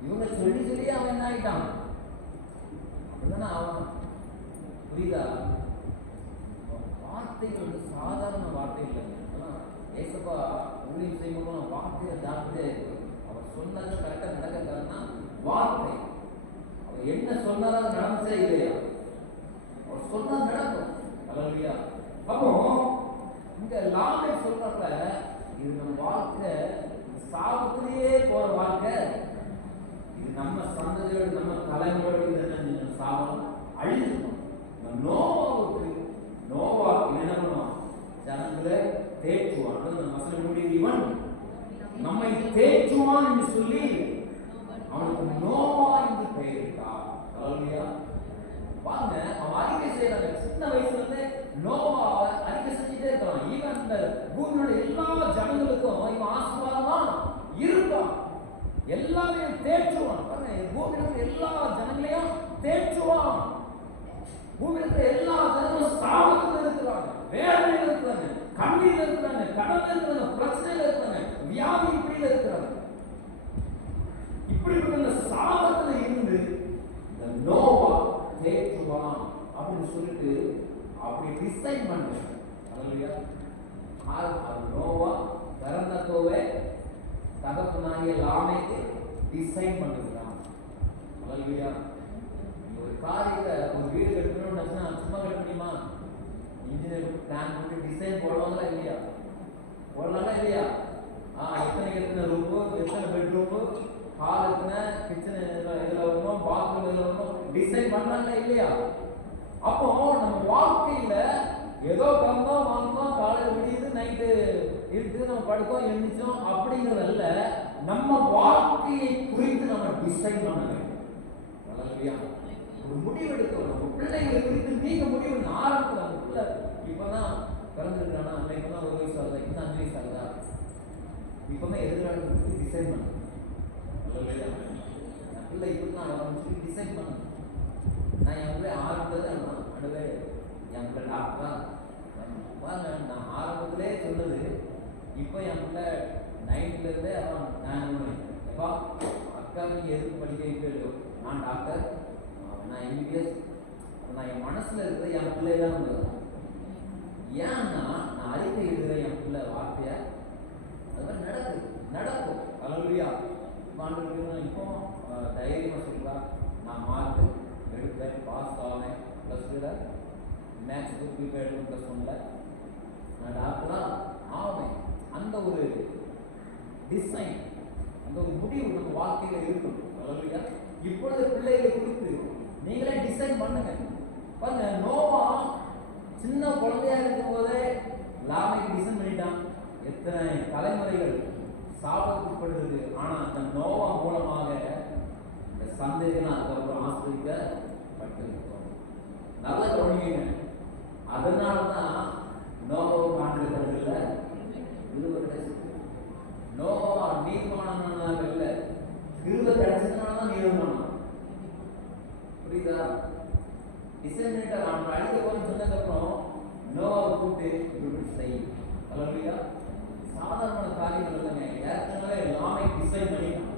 இவங்க சொல்லி அவன் என்ன ஆகிட்டான். அப்படிதானே அவன். புரியுதா? வார்த்தைகள் வந்து சாதாரண வார்த்தை இல்லைங்க. ஏசப்பா ஊழியம் செய்யும்போது வார்த்தையை ஜாக்கிரதையா இருக்கு. அவர் சொன்னது கரெக்டாக நடக்கிறதுனா வார்த்தை என்ன சொன்னாலும் அது நடந்துச்சே இல்லையா? அவர் சொன்னா நடக்கும். அல்லேலூயா. அப்போ இந்த லாமை சொல்றப்ப இது நம்ம வாழ்க்கை சாபத்திலேயே போற வாழ்க்கை. இது நம்ம சந்ததியோட நம்ம தலைமுறை இது சாபம் அழிஞ்சிடும். நோவா என்ன பண்ணுவான்? ஜனங்களை தேற்றுவான். வசனம் முடிவன் நம்மை தேற்றுவான் என்று சொல்லி அவனுக்கு நோவா என்று பெயரிட்டார். அல்லேலூயா. வாங்க, அவன் அறிக்கை செய்யறாங்க. சின்ன வயசுல இருந்தே நோவாவை அறிக்கை செஞ்சுட்டே இருக்கான். ஈவன் இந்த பூமியோட எல்லா ஜனங்களுக்கும் இவன் ஆசீர்வாதமா இருப்பான். எல்லாரையும் தேற்றுவான். பூமியில எல்லா ஜனங்களையும் தேற்றுவான். பூமியில எல்லா ஜனங்களும் சாபத்தில் இருக்கிறாங்க, வேதனையில் இருக்கிறாங்க, கண்ணீர் இருக்கிறாங்க, கடன் இருக்கிறாங்க, பிரச்சனையில இருக்கிறாங்க, வியாதி இப்படியில இருக்கிறாங்க. இப்படிப்பட்ட சாபத்துல இருந்து இந்த நோவா தேற்றுவான் அப்படின்னு சொல்லிட்டு அப்படி டிசைன் பண்றேன். அல்லேலூயா. நோவா பிறந்தப்போவே தகப்பனாகிய லாமைக்கு டிசைன் பண்ணிருக்கான். அல்லேலூயா. ஒரு காரியத்தை ஒரு வீடு கட்டணும்னு சும்மா கட்ட முடியுமா? இன்ஜினியர் பிளான் பண்ணி டிசைன் போடுவாங்களா இல்லையா? போடலாமா இல்லையா? எத்தனை ரூம், எத்தனை பெட்ரூம், ஹால் எத்தனை, கிச்சன் இதுல வரணும், பாத்ரூம் இதுல வரணும், டிசைன் பண்றாங்களா இல்லையா? அப்போ நம்ம வாழ்க்கையில ஏதோ பிறந்தோம் வாங்கணும், காலையில் முடியுது, நைட்டு இருக்கு, நம்ம படுக்கோம் எழுந்திச்சோம் அப்படிங்கிறதல்ல. நம்ம வாழ்க்கையை குறித்து நம்ம டிசைன் பண்ண வேண்டும். அல்லேலூயா. ஒரு முடிவு எடுக்கணும். நம்ம பிள்ளைகளை குறித்து நீங்க முடிவு ஆரம்பிக்கலாம். அந்த பிள்ளை இப்பதான் பிறந்திருக்கானா, அந்த இப்பதான் 1 வயசு ஆகுதா, இன்னும் 5 வயசு ஆகுதா, இப்பதான் எதிர்காலத்துக்கு டிசைன் பண்ணணும். அல்லேலூயா. என் பிள்ளை இப்பதான் ஆரம்பிச்சு டிசைன் பண்ணணும். நான் என் பிள்ளை ஆரம்பத்தில் அடுவே என் பிள்ளை டாக்டரா நான் ஆரம்பத்திலே சொன்னது. இப்போ என் பிள்ளை 9th இருந்தே அவன் நான் எப்பா அக்கா நீங்க எதுக்கு படிக்க வைக்கலையோ, நான் டாக்டர், நான் எம்பிபிஎஸ். நான் என் மனசுல இருக்கிற என் பிள்ளை தான் இருந்தது. ஏன்னா நான் அறிக்கை எழுதுறேன் என் பிள்ளை வார்த்தையா, அது மாதிரி நடக்கும். அல்லேலூயா. இப்போ தைரியமா சொல்றா, நான் மார்க் எடுப்பேன், பாஸ் ஆவேன், +2ல மேக்ஸ் ப்ரிப்பேர் எடுப்பேன், +1ல நான் டாக்டரா ஆவேன். அந்த ஒரு டிசைன், அந்த ஒரு முடிவு நம்ம வாழ்க்கையில இருக்கும். அல்லேலூயா. இப்பொழுது பிள்ளைகளை குறித்து நீங்களே டிசைன் பண்ணுங்க. பாருங்க, நோவா சின்ன குழந்தையா இருக்கும் போதே லாமைக்கு டிசைன் பண்ணிட்டான். எத்தனை தலைமுறைகள் சாபத்துப்படுகிறது. ஆனா அந்த நோவா மூலமாக இந்த சந்ததிகள் அதுக்கப்புறம் ஆசிரியப்பட்டிருக்கிறோம். நல்ல கவனிங்க. அதனாலதான் நோவா ஆண்டுகள்ல நோவா நீர்மானனாக இல்ல, கிருபை கிடைச்சதுனாலதான் நீர்மானம். புரியுதா? டிசைனேட்டர் அவன் அழிக்க போய் சொன்னதுக்கப்புறம் நோவாவை கூப்பிட்டு இப்படி செய்யும். அல்லேலூயா. சாதாரண காரியங்கள் இல்லைங்க. ஏற்கனவே லாமை டிசைன் பண்ணிட்டான்.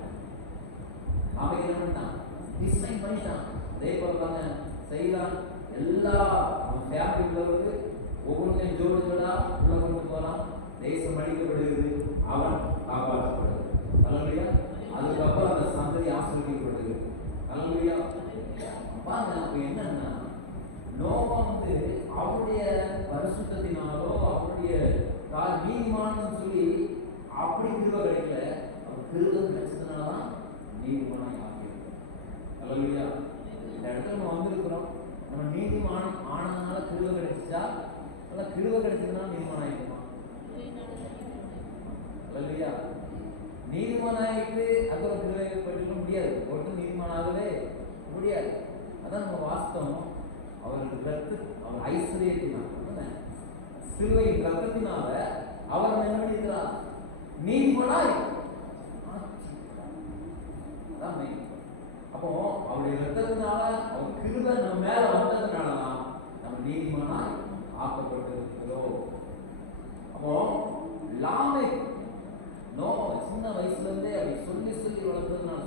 லாமை என்ன பண்ணிட்டான்? டிசைன் பண்ணிட்டான். அதே போல தாங்க செய்யலாம். எல்லா அவன் ஃபேமிலி உள்ளவருக்கு ஒவ்வொன்றையும் ஜோடிகளா உள்ள கொண்டு போறான். தேசம் அழிக்கப்படுகிறது, அவன் காப்பாற்றப்படுது. அல்லேலூயா. அதுக்கப்புறம் அந்த சந்ததி ஆசீர்வதிக்கப்படுது. அல்லேலூயா. பாருங்க, அப்ப என்னன்னா நோவா அவருடைய பரிசுத்தத்தினாலோ அவருடைய நீதிமானம் சொல்லி அப்படி கிருபை கிடைக்கல, அவர் கிருபை கிடைச்சதுனாலதான் நீதிமானம் ஆகியிருக்கோம். அல்லேலூயா. இந்த இடத்துல நம்ம வந்திருக்கிறோம். நம்ம நீதிமானம் ஆனதுனால கிருபை கிடைச்சா, அதான் கிருபை கிடைச்சதுனால நீதிமானம் ஆகிருக்கோம். அல்லேலூயா. நீதிமானம் ஆகிட்டு அதுவும் கிருபை பெற்றுக்க முடியாது. ஒருத்தர் நீதிமானாகவே முடியாது. அதான் நம்ம வாஸ்தவம். அவர் ஐஸ்வர்யத்தினால சிலுவையின் ரத்தத்தினால அவர் என்ன பண்ணிக்கிறார்? நீதிமானாய். அப்போ அவருடைய ரத்தத்தினால அவர் கிருபை நம்ம மேல வந்ததுனாலதான் நம்ம நீதிமானாய் ஆக்கப்பட்டிருக்கிறோம். அப்போ லாமை நோவா சின்ன வயசுல இருந்தே அப்படி சொல்லி வளர்த்ததுனால,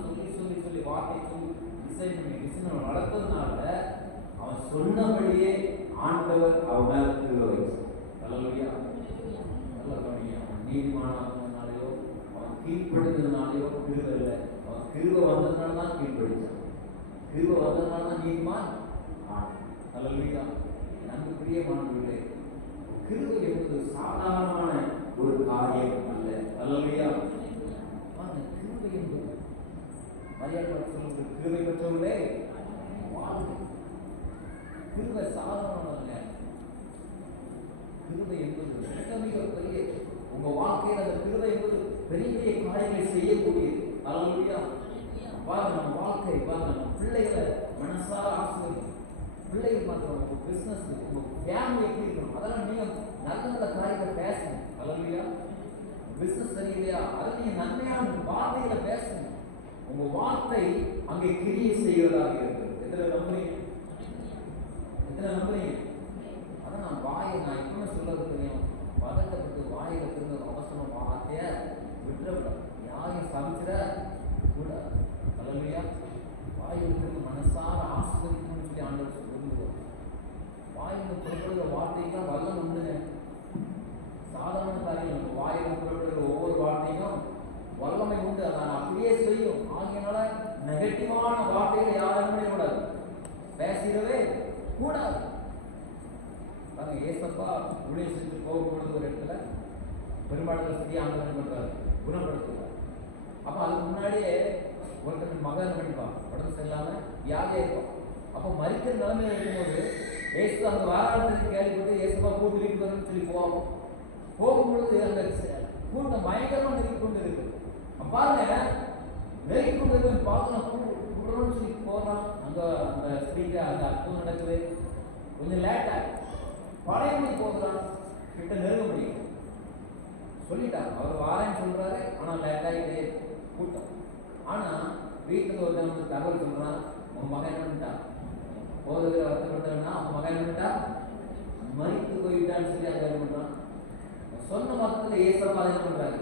சொல்லி வார்த்தை சொல்லி டிசைன் வளர்த்ததுனால அவன் சொன்னபடியே ஆண்டவர் அவன் மேல கிருபை வைத்தார். அல்லேலூயா. நல்ல கவனிங்க. அவன் நீதிமானானதுனாலயோ அவன் கீழ்ப்படுகிறதுனாலயோ கிருபை இல்லை. அவன் கிருபை வந்ததுனால தான் கீழ்ப்படிச்சான். கிருபை வந்ததுனால தான் நீதிமான் அல்லேலூயா. நன்கு பிரியமானவர்களே, கிருபை என்பது சாதாரணமான ஒரு காரியம் அல்ல. அல்லேலூயா. கிருபை என்பது மரியாதை சொல்லுங்க, கிருபை பெற்றவர்களே வாழ்க. கிருபை சாதாரண அல்ல. கிருபை என்பது மிக மிக பெரிய, உங்க வாழ்க்கையில் அந்த கிருபை என்பது பெரிய பெரிய காரியங்களை செய்யக்கூடியது. அல்லேலூயா. பாருங்க, நம்ம வாழ்க்கை பாருங்க, நம்ம பிள்ளைகளை மனசார ஆசீர்வதிக்கணும். பிள்ளைகள் மாத்திரம் உங்க பிசினஸ், உங்க ஃபேமிலி எப்படி இருக்கணும், அதெல்லாம் நீங்க நல்ல நல்ல காரியத்தை பேசணும். அல்லேலூயா. பிசினஸ் சரியில்லையா, அது நீங்க நன்மையான வார்த்தைகளை பேசணும். உங்க வார்த்தை அங்கே கிரியை செய்வதாக இருக்கிறது. எத்தனை நம்புறீங்க? எத்தனை நம்புறீங்க? அதான் நான் எப்பவுமே சொல்றது தெரியும், பதட்டப்பட்டு வாயில திரும்ப அவசரம் வார்த்தைய விட்டுற யாரையும் சமைச்சிட கூட. அல்லேலூயா. வாயில் திரும்ப மனசார ஆசீர்வதிக்கணும்னு சொல்லி ஆண்டவர் சொல்லுவார். வாயில் புறப்படுகிற வார்த்தைக்கெல்லாம் வல்லம் உண்டுங்க. சாதாரண காரியம். வாயில் புறப்படுகிற ஒவ்வொரு வார்த்தையும் வல்லமை உண்டு. அதை நான் அப்படியே செய்யும். ஆகியனால நெகட்டிவான வார்த்தைகளை யாருமே கூடாது, பேசிடவே கூடாது. ஏசப்பா ஊழியம் செஞ்சு போகும்பொழுது ஒரு இடத்துல பெரும்பாலும் சரியா ஆண்டவன் பண்றாரு, குணப்படுத்துவார். அப்ப அதுக்கு முன்னாடியே ஒருத்தர் மகன் பண்ணிப்பான், உடம்பு சரியில்லாம வியாதியா இருப்பான். அப்ப மறிக்கிற நிலைமையில இருக்கும்போது ஏசு அங்க வாராளத்துக்கு கேள்விப்பட்டு ஏசப்பா கூட்டிட்டு வரணும்னு சொல்லி போகும்பொழுது அந்த கூட்டம் பயங்கரமா நெருக்கி கொண்டு இருக்கு. பாருங்க, நெருக்கி கொண்டு இருக்கு பார்க்கலாம், கூடுறோம்னு சொல்லி போறான். அங்க அந்த ஸ்திரீக்கு அந்த அற்புதம் நடக்குது. கொஞ்சம் லேட்டா பழையபடி போகிறான், கிட்ட நெருங்க முடியும் சொல்லிட்டாங்க. அவர் வாரேன்னு சொல்றாரு, ஆனா லேட்டாயிட்டே கூட்டம். ஆனா வீட்டுக்கு ஒருத்தன் தகவல் சொல்றான், உங்க மகன் என்ன பண்ணிட்டான், போதுகிற வருத்தப்பட்டா அவங்க மகன் என்ன பண்ணிட்டா, மறித்து போயிட்டான்னு சொல்லி அதை என்ன பண்றான். சொன்ன மாத்திரத்துல ஏசப்பா என்ன பண்றாரு,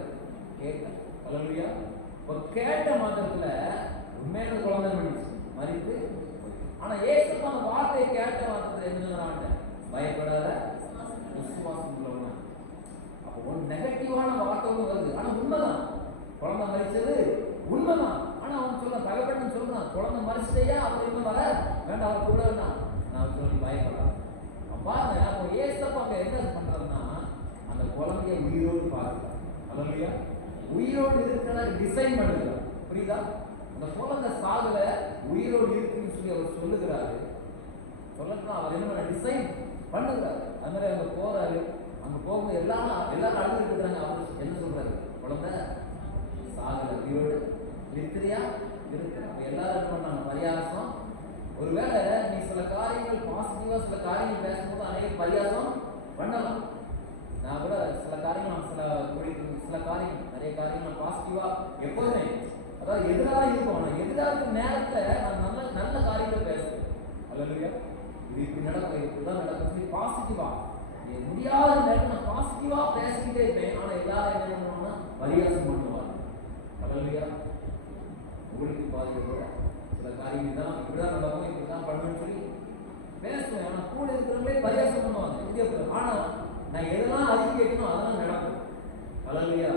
கேட்டான். அல்லேலூயா. ஒரு கேட்ட மாத்திரத்துல உண்மையான குழந்தை பண்ணிச்சு, மறித்து. ஆனா ஏசப்பா அந்த வார்த்தையை கேட்ட மாத்திரத்துல என்ன, பயப்படாத விசுவாசம் உள்ளவனா. அப்போ ஒரு நெகட்டிவான வார்த்தை வருது, ஆனா உண்மைதான். குழந்தை மறிச்சது உண்மைதான். ஆனா அவன் சொல்ல தகப்பன்னு சொல்றான், குழந்தை மறிச்சிட்டையா அப்படின்னு வர வேண்டாம், அவர் கூட வேண்டாம் நான் சொல்லி பயப்படாது. பாருங்க, அப்போ ஏசப்பா அங்க என்ன பண்றதுன்னா அந்த குழந்தைய உயிரோடு பாருங்க. அல்லேலூயா. உயிரோடு இருக்கிற டிசைன் பண்ணுகிறார். புரியுதா? அந்த குழந்தை சாகல, உயிரோடு இருக்குன்னு சொல்லி அவர் சொல்லுகிறாரு. சொல்லலாம் அவர் என்ன டிசைன் பண்ணுகிறாரு. அது மாதிரி அங்க போறாரு. அங்க போகும்போது எல்லாரும் அழுது இருக்கிறாங்க. அவர் என்ன சொல்றாரு, குழந்தை சாகல, உயிரோடு இருக்கிறியா இருக்கிற. எல்லாரும் என்ன பண்ணாங்க, பரியாசம். ஒருவேளை நீ சில காரியங்கள் பாசிட்டிவா சில காரியங்கள் பேசும்போது அநேக பரியாசம் பண்ணலாம். நான் கூட சில காரியங்கள் சில காரியங்கள் நிறைய காரியங்கள் பாசிட்டிவா எப்போதுமே, அதாவது எதிராக இருக்கும். ஆனால் எதிராக நேரத்துல நான் நல்ல நல்ல காரியங்கள் பேசுவேன். அல்லேலூயா. இது இப்படி நடக்கும், இப்படிதான் நடக்கும் சொல்லி பாசிட்டிவா முடியாத நேரம் நான் பாசிட்டிவா பேசிக்கிட்டே இருப்பேன். ஆனா எல்லாரும் என்ன பண்ணுவாங்கன்னா பரியாசம் பண்ணுவாங்க. அல்லேலூயா. உங்களுக்கு பாதிக்கப்பட சில காரியங்கள் தான் இப்படிதான் நடக்கும், இப்படிதான் பண்ணுன்னு சொல்லி பேசுவேன். ஆனா கூட இருக்கிறவங்களே பரியாசம் பண்ணுவாங்க. ஆனா நான் எதெல்லாம் அறிக்கை வைக்கணும் அதெல்லாம் நடக்கும். அல்லேலூயா.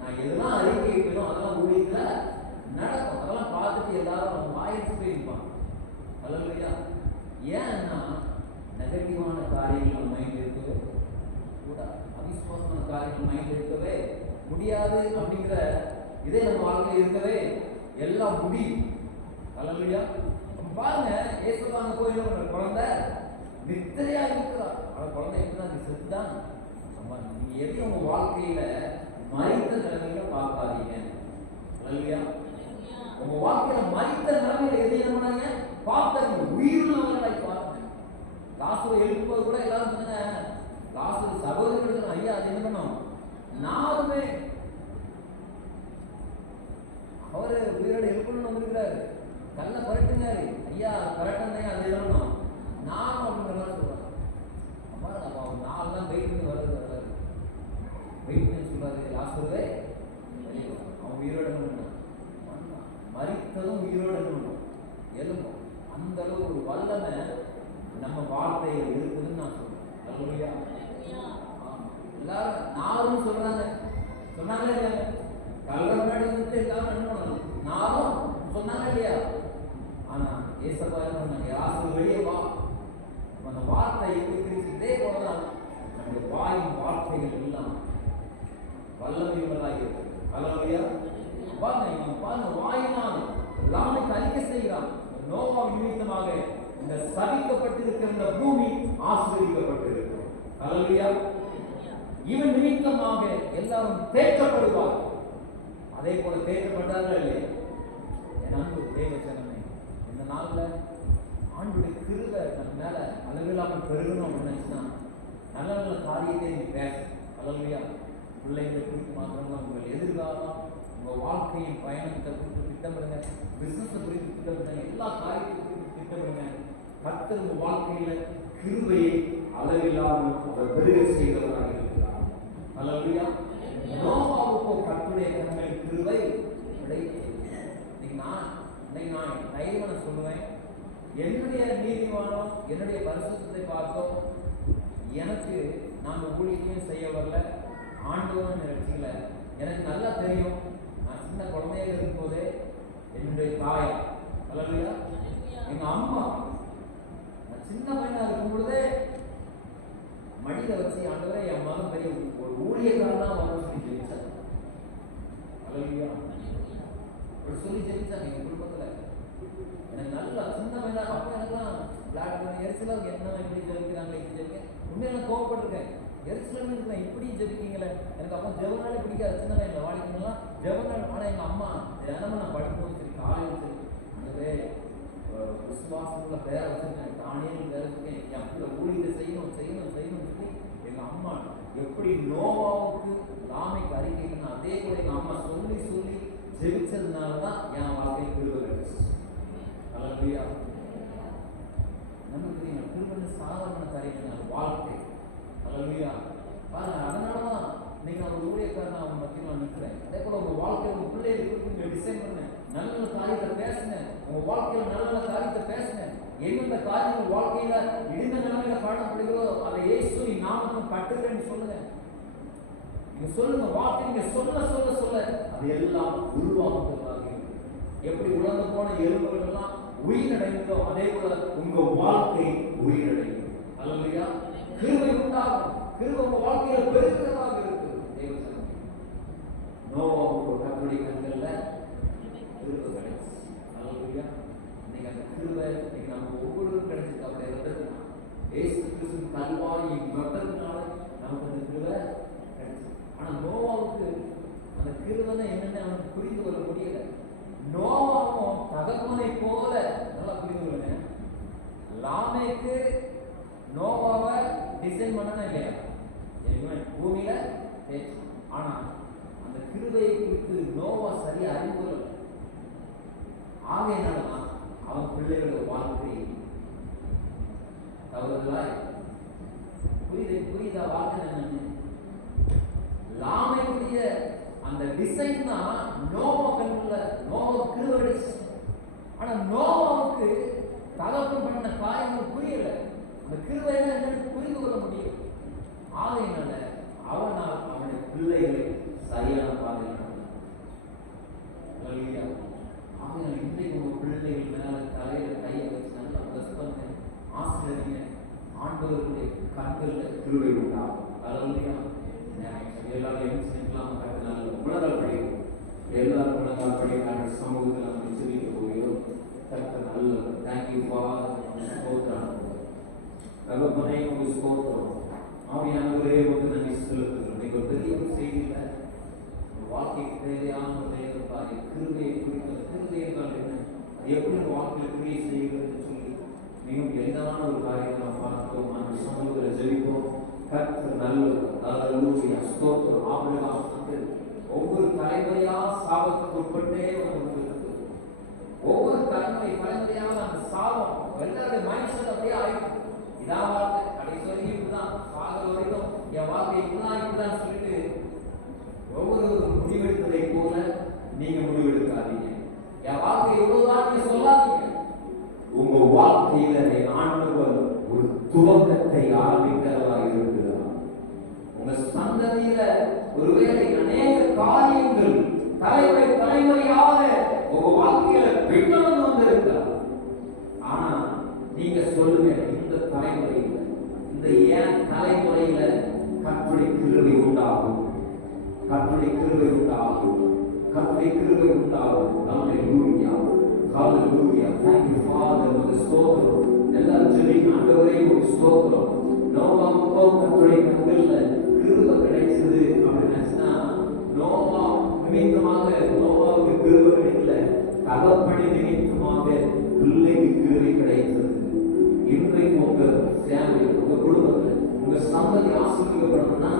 நான் எதெல்லாம் அறிக்கை வைக்கணும் அதெல்லாம் ஊழியத்துல நடக்கும். அதெல்லாம் பார்த்துட்டு எல்லாரும் அவங்க வாயிட்டு போயிருப்பாங்க. அல்லேலூயா. ஏன்னா நெகட்டிவான காரியங்கள் மைண்ட் இருக்கவே கூடாது, அவிசுவாசமான காரியங்கள் மைண்ட் இருக்கவே முடியாது. அப்படிங்கிற இதே நம்ம வாழ்க்கையில் இருக்கவே எல்லாம் முடியும். அல்லேலூயா. பாருங்க, ஏசப்பா அங்க போய் என்ன பண்ற, குழந்தை நித்திரையா இருக்கிறார். அவன் குழந்தை எப்படிதான் நீ செத்துதான். நீங்க எதையும் உங்க வாழ்க்கையில மறித்த நிலைமையில பார்க்காதீங்க. அல்லேலூயா. உங்க வாழ்க்கையில மறித்த நிலைமையில எதை என்ன பண்ணாங்க, பார்த்தாங்க, உயிருள்ளவர்களை பார்த்தாங்க. லாசரு எழுப்பும்போது கூட எல்லாரும் சொன்னாங்க, லாசரு சகோதரர்கள் ஐயா அது என்ன பண்ணும், நானுமே அவரு உயிரோடு எழுப்பணும்னு வந்திருக்கிறாரு, கல்ல பரட்டுங்காரு ஐயா, பரட்டனே அது எழுதணும் நானும் அப்படிங்கிற மாதிரி சொல்றாங்க. அப்பா நம்ம அவர் 4 நாள் வெயிட் பண்ணி வர்றாரு, வெயிட் பண்ணி சொல்றாரு, லாசருவே அவன் உயிரோடு என்ன பண்ணான், மரித்ததும் உயிரோடு என்ன பண்ணும், எழுப்போம். அந்த அளவு ஒரு வல்லமை நம்ம வார்த்தையில் இருக்குதுன்னு நான் சொல்றேன். அல்லேலூயா. எல்லாரும் நானும் சொல்றாங்க, சொன்னாங்களே இல்லையா, கல்ல முன்னாடி வந்துட்டு எல்லாரும் என்ன பண்ணணும், நானும் சொன்னாங்க இல்லையா, ஆனா ஏசப்பா சொன்னாங்க, யாராவது வெளியே வா. அந்த வார்த்தை எப்படி இதே போலதான் நம்முடைய வாயின் வார்த்தைகள் எல்லாம் வல்லமை உள்ளதாக இருக்கு. அல்லேலூயா. பாருங்க வாயினால் லாமைக்கு அறிக்கை செய்கிறான், நோவா நிமித்தமாக இந்த சபிக்கப்பட்டிருக்கிற இந்த பூமி ஆசீர்வதிக்கப்பட்டிருக்கு. அல்லேலூயா. இவன் நிமித்தமாக எல்லாரும் தேற்றப்படுவார். அதே போல தேற்றப்பட்டார்கள் இல்லையா? என் அன்பு தேவச்சனமே, இந்த நாள்ல ஆண்டுடைய கிருபை நம்ம மேல அளவில்லாமல் பெருகணும் அப்படின்னு நினைச்சுன்னா நல்ல நல்ல காரியத்தை நீ பேச. அல்லேலூயா. பிள்ளைங்களை குறித்து மாத்திரமா உங்கள் எதிர்காலம், உங்க வாழ்க்கையின் பயணத்தை குறித்து திட்டமிடுங்க, பிசினஸ் குறித்து திட்டமிடுங்க, எல்லா காரியத்தை குறித்து திட்டமிடுங்க. கர்த்தர் உங்க வாழ்க்கையில கிருபையை அளவில்லாமல் பெருக செய்தவராக இருக்கிறார். அல்லேலூயா. நோவாவுக்கு கர்த்தருடைய கண்களில் கிருபை கிடைத்தது. நான் தைரியமான சொல்லுவேன், என்னுடைய நீதிமானம் என்னுடைய பரிசுத்தத்தை பார்த்தோம் எனக்கு நாம ஊழியத்தையும் செய்ய வரல, ஆண்டவன் நிகழ்ச்சியில எனக்கு நல்லா தெரியும். நான் சின்ன குழந்தையாக இருக்கும் போதே என்னுடைய தாய், அல்லேலூயா, எங்க அம்மா, நான் சின்ன பையனா இருக்கும் பொழுதே மடியில வச்சு ஆண்டவரே என் மகன் பெரிய ஒரு ஊழியக்காரனா வர சொல்லி ஜெயிச்சாங்க. அல்லேலூயா. ஒரு சொல்லி ஜெயிச்சாங்க எங்க குடும்பத்துல. எனக்கு நல்லா சின்ன பையனா அப்ப எனக்குலாம் விளையாட்டு எரிச்சலா என்ன இப்படி ஜெயிக்கிறாங்க, இப்படி ஜெயிக்க உண்மையில கோவப்பட்டிருக்கேன். எரிச்சல் இருக்கிறேன், இப்படி ஜெபிக்கீங்களே. எனக்கு அப்போ ஜெபனாலே பிடிக்காது. சின்ன பையன் வாடிக்கலாம் ஜெபனால். ஆனால் எங்கள் அம்மா தினமும் நான் படிக்கும்போது சரி, காலையில் சரி, அதுவே விசுவாசத்துல பேரை வச்சிருக்கேன், தானியல் பேரை வச்சிருக்கேன், என் பிள்ளை ஊழியத்தை செய்யணும் செய்யணும் செய்யணும்னு சொல்லி எங்கள் அம்மா எப்படி நோவாவுக்கு லாமைக்கு அறிக்கைன்னா அதே கூட எங்கள் அம்மா சொல்லி சொல்லி ஜெபிச்சதுனால தான் என் வாழ்க்கை கிருபை கிடைச்சிச்சு. அல்லேலூயா. நமக்கு தெரியும் கிருபை சாதாரண காரியம் வாழ்க்கை. அல்லேலூயா. பாருங்க, அதனாலதான் நீங்க ஒரு ஊழியக்காரன் அவங்க மத்தியில் நிற்கிறேன். அதே போல உங்க வாழ்க்கையில உங்க பிள்ளைகளுக்கு நீங்க டிசைன் பண்ண நல்ல காரியத்தை பேசுங்க. உங்க வாழ்க்கையில நல்ல காரியத்தை பேசுங்க. எந்தெந்த காரியங்கள் வாழ்க்கையில இடிந்த நிலைமையில காணப்படுகிறதோ அதை இயேசுவின் நாமத்தில் கட்டுகிறேன்னு சொல்லுங்க. நீங்க சொல்லுங்க, வார்த்தை நீங்க சொல்ல சொல்ல சொல்ல அது எல்லாம் உருவாக்குவதாக இருக்கு. எப்படி உலர்ந்து போன எலும்புகள் எல்லாம் உயிரிழந்தோ அதே போல உங்க வாழ்க்கை உயிரிழக்கும். அல்லேலூயா. கிருபை உண்டாகும். கிருபை உங்க வாழ்க்கையில பெருகிறதாக இருக்கு. தேவசனம் நோவாவுக்கு கர்த்தருடைய கண்கள்ல கிருபை கிடைச்சு. அல்லேலூயா. இன்னைக்கு அந்த கிருபை இன்னைக்கு நமக்கு ஒவ்வொருவரும் கிடைச்சிருக்கு. அவருடைய ரத்தத்தினால, இயேசு கிறிஸ்துவின் கல்வாரியின் ரத்தத்தினால நமக்கு அந்த கிருபை கிடைச்சு. ஆனா நோவாவுக்கு அந்த கிருபை என்னன்னு அவனுக்கு புரிந்து கொள்ள முடியல. நோவாவும் தகப்பனை போல நல்லா புரிந்து கொள்ளுங்க. லாமேக்கு நோவாவை டிசைன் பண்ணனா இல்லையா, பூமியில தேய்ச்சி. ஆனா அந்த கிருபையை குறித்து நோவா சரியா அறிந்து கொள்ளல. ஆகையினாலதான் அவன் பிள்ளைகளோட வாழ்க்கை தவறுதலாய் புரியுதா? வாழ்க்கை என்னன்னு லாமைக்குரிய அந்த டிசைன் தான் நோவா கண்ணுல நோவா கிருபை. ஆனா நோவாவுக்கு தகப்பன் பண்ண காரியங்கள் புரியல. அந்த கிருபை என்னன்னு புரிந்து கொள்ள முடியும். ஆகையினால அவனால் அவனுடைய பிள்ளைகளை சரியான பாதையில் ஆகையினால இன்றைக்கு உங்க பிள்ளைகள் மேல தலையில கையை வச்சு நல்லா பிளஸ் பண்ண ஆசிரியங்க. ஆண்டவர்களுடைய கண்கள்ல கிருபை உண்டாகும். அல்லேலூயா. எல்லாரும் எழுச்சிக்கலாம் உணர்தல் படிக்கும். எல்லாரும் உணர்ந்தால் படிக்கான சமூகத்தில் நம்ம சொல்லிட்டு போகிறோம். கர்த்தர் நல்லவர். Thank you father. ஸ்தோத்திரம் தகப்பனே, உங்களுக்கு ஸ்தோத்திரம். ஆவியானவரே, உங்களுக்கு நன்றி செலுத்துகிறோம். நீங்க ஒரு பெரிய ஒரு செய்தியில வாழ்க்கைக்கு தேவையான ஒரு தேவைப்பாரு கிருபையை குறித்த கிருபை என்றால் என்ன, அது எப்படி ஒரு வாழ்க்கையில கிரியை செய்கிறதுன்னு சொல்லி மிகவும் எளிதான ஒரு காரியத்தை நாம் பார்த்தோம். அந்த சமூகத்தில் ஜெபிப்போம். கர்த்தர் நல்லவர். அல்லேலூயா. ஸ்தோத்திரம். ஆபிரகாம் ஒவ்வொரு தலைமுறையா சாபத்துக்கு உட்பட்டே வந்து ஒவ்வொரு தலைமுறையாக அந்த சாபம் எல்லாருடைய மைண்ட் செட் அப்படியே ஆயிடும். இதான் வாழ்க்கை, கடைசி வரைக்கும் இப்படிதான், சாகிற வரைக்கும் என் வாழ்க்கை இப்படிதான் சொல்லிட்டு ஒவ்வொரு முடிவெடுப்பதை போல நீங்க முடிவெடுக்காதீங்க. என் வாழ்க்கை இவ்வளவுதான் நீங்க சொல்லாதீங்க. உங்க வாழ்க்கையில ஆண்டவர் ஒரு துவக்கத்தை ஆரம்பிக்கிறதா இருக்கிறார். உங்க சந்ததியில ஒருவேளை அநேக காரியங்கள் தலைமுறையாக உங்க வாழ்க்கையில பின்னோக்கி வந்திருக்கிறார். கர்த்தருடைய கிருபை உண்டாகும், கர்த்தருடைய கிருபை உண்டாகும். ஹல்லேலூயா, ஹல்லேலூயா. Thank you Father for the ஸ்தோத்திரம். எல்லாரும் ஜெபிங்க. ஆண்டவரே உமக்கு ஸ்தோத்திரம். நோவாவுக்கும் கர்த்தருடைய கண்கள்ல கிருபை கிடைச்சது அப்படின்னா நோவா நிமித்தமாக நோவாவுக்கு கிருபை கிடைக்கல, தகப்பனை நிமித்தமாக பிள்ளைக்கு கிருபை கிடைத்தது. இன்றைக்கு உங்க ஃபேமிலி, உங்க குடும்பத்துல உங்க சந்ததி ஆசீர்வதிக்கப்படணும்னா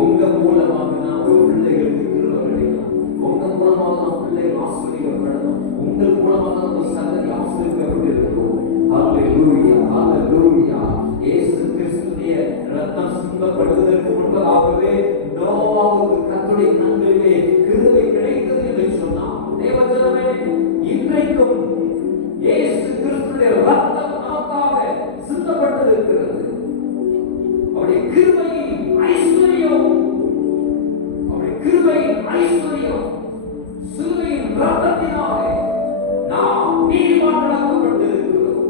உங்க மூலமாக தான் ஒரு பிள்ளைகளுக்கு கிருபை கிடைக்கும். உங்க மூலமாக தான் பிள்ளைகள் ஆசீர்வதிக்கப்படணும். உங்கள் மூலமாக தான் உங்க சந்ததி ஆசீர்வதிக்கப்பட்டிருக்கும். ஹல்லேலூயா, ஹல்லேலூயா. இயேசு கிறிஸ்துவின் இரத்தம் சிந்தப்படுவதற்கு முன்பதாகவே நோவாவுக்கு கர்த்தருடைய கண்களிலே கிருபை கிடைத்தது என்று சொன்னார். தேவஜனமே, இன்றைக்கும் இயேசு கிறிஸ்துவின் இரத்தம் நமக்காக சிந்தப்பட்டிருக்கிறது. அவருடைய கிருபையின் ஐஸ்வர்யம், அவருடைய கிருபையின் ஐஸ்வர்யம், சிலுவையின் இரத்தத்தினாலே நாம் நீதிமான்களாக்கப்பட்டிருக்கிறோம்.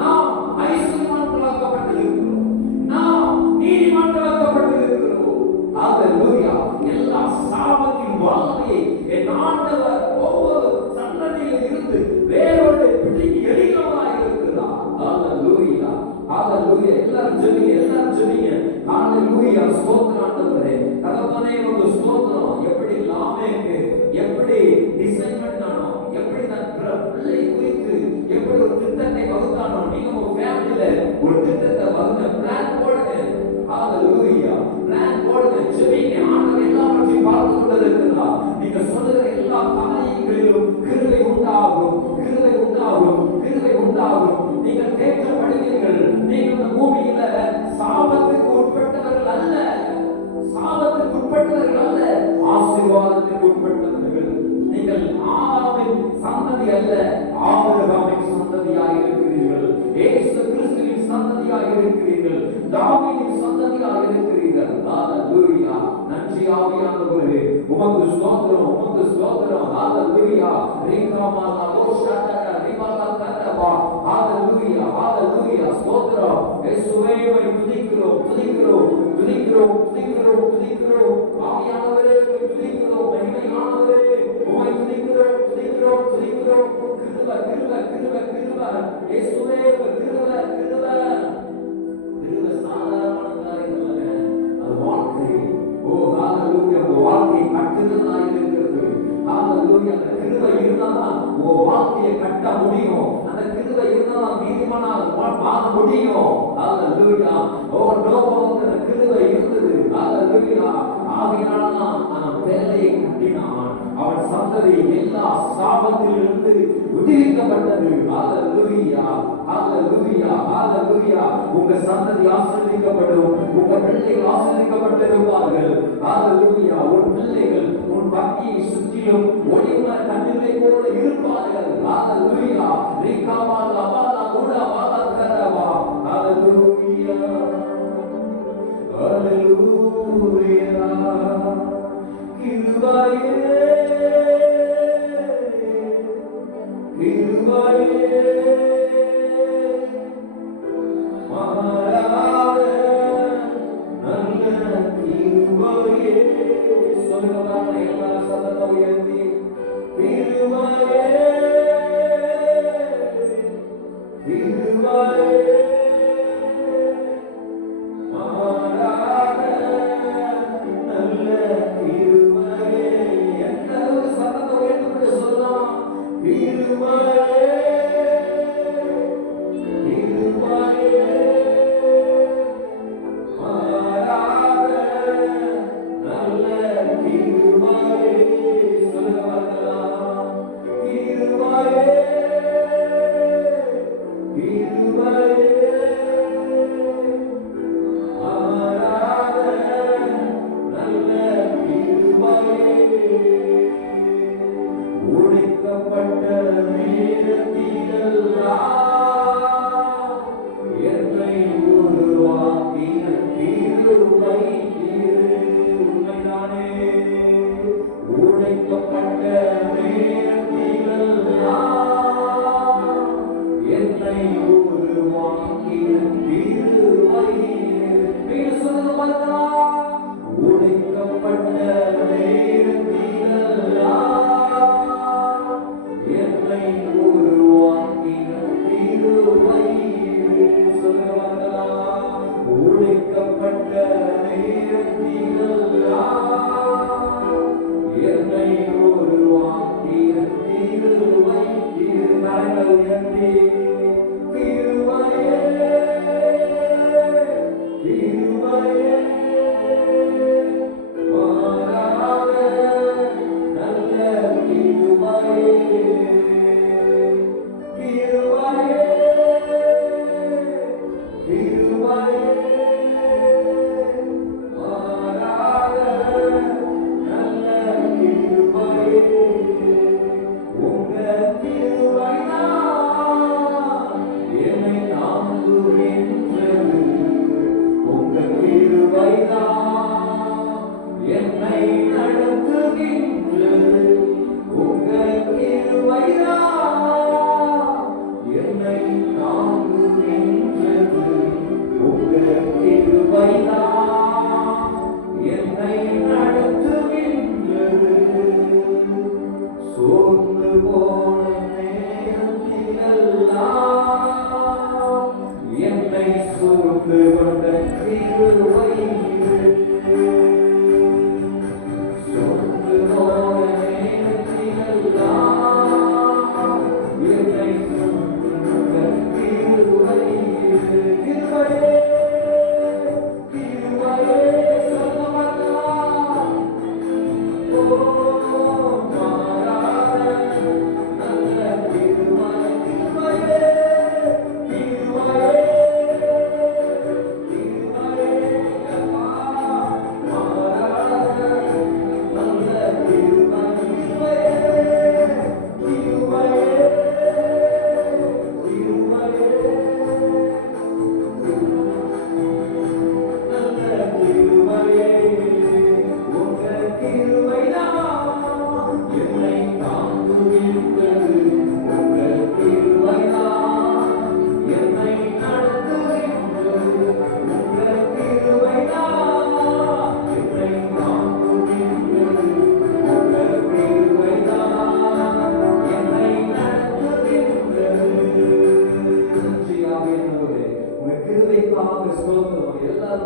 நாம் ஐஸ்வர்யவான்களாக்கப்பட்டிருக்கிறோம். நாம் நீதிமான்களாக்கப்பட்டிருக்கிறோம். ஹல்லேலூயா. எல்லா சாபத்தின் வல்லமையை என் ஆண்டவர் ஒவ்வொரு சந்ததியில் இருந்து வேரோடு பிடித்து எறிகிறவராய் இருக்கிறார். ஹல்லேலூயா, ஹல்லேலூயா. எல்லாரும் ஜெபிங்க, எல்லாரும் ஜெபிங்க. ஹல்லேலூயா. ஸ்தோத்திரம் ஆண்டவரே. தகப்பனே உமக்கு ஸ்தோத்திரம். எப்படி லாமேக்கு எப்படி டிசைன் பண்ணானோ, எப்படி தன் பிள்ளை குறித்து எப்படி ஒரு திட்டத்தை வகுத்தானோ, நீங்க உங்க ஃபேமிலில ஒரு திட்டத்தை வகுங்க, பிளான் போடுங்க. ஹல்லேலூயா, பிளான் போடுங்க. ஜெபிங்க. ஆண்டவர் எல்லாவற்றையும் பார்த்து கொண்டிருக்கிறார். நீங்க சொல்லுகிற எல்லா காரியங்களிலும் கிருபை உண்டாகும், கிருபை உண்டாகும், கிருபை உண்டாகும். நீங்கள் தேற்றப்படுவீர்கள். நீங்கள் இந்த பூமியில சாபத்துக்கு உட்பட்டவர்கள் அல்ல, சாபத்துக்கு உட்பட்டவர்கள் அல்ல, ஆசீர்வாதத்துக்கு உட்பட்டவர்கள். நீங்கள் ஆதாமின் சந்ததி அல்ல, ஆபிரகாமின் சந்ததியாக இருக்கிறீர்கள். இயேசு கிறிஸ்துவின் சந்ததியாக இருக்கிறீர்கள். தாவீதின் சந்ததியாக இருக்கிறீர்கள். ஹல்லேலூயா. நன்றி ஆவியானவரே, உமக்கு ஸ்தோத்திரம், உமக்கு ஸ்தோத்திரம். ஹல்லேலூயா. ரீகாமாலா ஓஷாடா ரிபாலா கரவா. ஹல்லேலூயா, ஹல்லேலூயா. ஸ்தோத்திரம். இயேசுவே உம்மை துதிக்கிறோம், துதிக்கிறோம், துதிக்கிறோம், துதிக்கிறோம், துதிக்கிறோம். ஆவியானவரே உம்மை துதிக்கிறோம். மகிமையானவரே உம்மை துதிக்கிறோம், துதிக்கிறோம், துதிக்கிறோம். கிருபை, கிருபை, கிருபை, கிருபை. இயேசுவே உம்மை கிருபை, கிருபை. கிருபை சாதாரண காரியம் அல்ல, அது வாழ்க்கை. ஓ ஹல்லேலூயா. உங்க வாழ்க்கை கட்டுதலாய் இருக்கிறது. ஹல்லேலூயா. அந்த கிருபை இருந்தாதான் உங்க வாழ்க்கையை கட்ட முடியும். அந்த கிருபை இருந்தாதான் நீதிமானாக வாழ முடியும். ஹல்லேலூயா. ஓ நோவாவுக்கு அந்த கிருபை இருந்தது. ஹல்லேலூயா. ஆவியானவன் அவன் வேலையை கட்டினான். அவன் சந்ததி எல்லா சாபத்திலிருந்து விடுவிக்கப்பட்டது. ஹல்லேலூயா, ஹல்லேலூயா, ஹல்லேலூயா. உங்க சந்ததி ஆசீர்வதிக்கப்படும். உங்க பிள்ளைகள் ஆசீர்வதிக்கப்பட்டிருப்பார்கள். ஹல்லேலூயா. உன் பிள்ளைகள் உன் பக்தியை சுற்றிலும் ஒளியுள்ள கண்ணிலை போல இருப்பார்கள். ஹல்லேலூயா. ரிகாமா லபாலா குடா பாலா கரவா. ஹல்லேலூயா, ஹல்லேலூயா. கிருபையே, கிருபையே, மாறாத நல்ல கிருபையே. சொல்லுங்க பாருங்க, எல்லா சத்தத்தை உயர்த்தி. கிருபையே, கிருபையே, மாறாத நல்ல கிருபையே. எந்த அளவுக்கு சத்தத்தை உயர்த்தி சொல்லலாம். கிருபையே, கிருபையே, மாறாத நல்ல கிருபையே. சொல்லுங்க பார்க்கலாம். கிருபையே,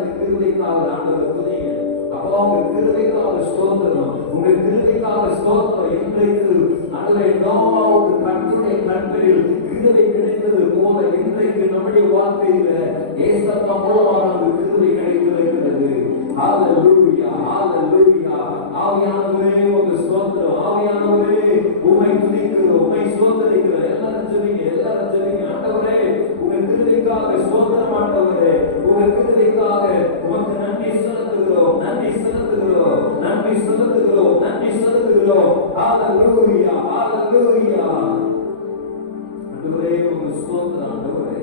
அந்த கிருபைக்காக ஆண்டவரை துதிங்க. அப்பா உங்க கிருபைக்காக ஸ்தோத்திரம், உங்க கிருபைக்காக ஸ்தோத்திரம். இன்றைக்கு ஆண்டவரே நோவாவுக்கு கர்த்தருடைய கண்களில் கிருபை கிடைத்தது போல இன்றைக்கு நம்முடைய வாழ்க்கையில ஏசப்பா மூலமாக அந்த கிருபை கிடைத்திருக்கிறது. ஹalleluya, ஹalleluya. ஆவியானவரே உங்க ஸ்தோத்திரம், ஆவியானவரே உம்மை துதிக்கிறோம், உம்மை ஸ்தோத்திரிக்கிறோம். எல்லாரும் ஜெபிங்க, எல்லாரும் ஜெபிங்க. ஆண்டவரே உங்க கிருபைக்காக ஸ்தோத்திரம், ஆண்டவரே உங்க கிருபைக்காக உமக்கு நன்றி செலுத்துகிறோம், நன்றி செலுத்துகிறோம், நன்றி செலுத்துகிறோம், நன்றி செலுத்துகிறோம். ஹalleluya, ஹalleluya. ஆண்டவரே உங்க ஸ்தோத்திரம், ஆண்டவரே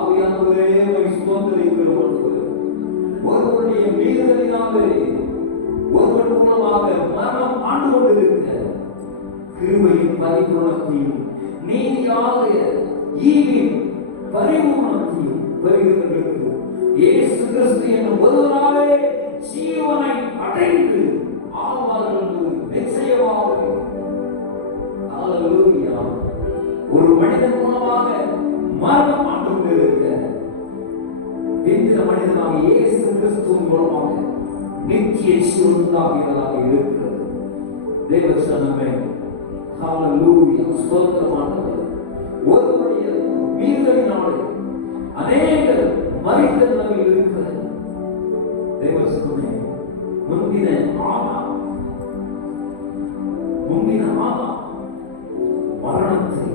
ஆவியானவரே உம்மை ஸ்தோத்திரிக்கிறோம். ஒருவருடைய மீறுதலினாலே ஒருவர் மூலமாக மரணம் ஆண்டு கொண்டிருக்க கிருபையின் பரிபூரணத்தையும் நீதியாகிய ஈவின் பரிபூரணத்தையும் பெறுகிறவர்களுக்கு இயேசு கிறிஸ்து என்னும் ஒருவராலே ஜீவனை அடைந்து ஆவார்கள் நிச்சயமாக. ஹalleluya. ஒரு மனிதன் மூலமாக மரணம் ஆண்டு கொண்டிருக்க இந்த மனிதனாக இயேசு கிறிஸ்துவின் மூலமாக நித்திய ஜீவன் உண்டாகிறதாக இருக்கிறது. தேவ ஜனமே ஹalleluya, ஸ்தோத்திரமானவர். ஒருவருடைய மீறுதலினாலே அநேகர் மரித்த நிலையில் இருக்கிறது. தேவ ஜனமே முந்தின ஆதாம் மரணத்தை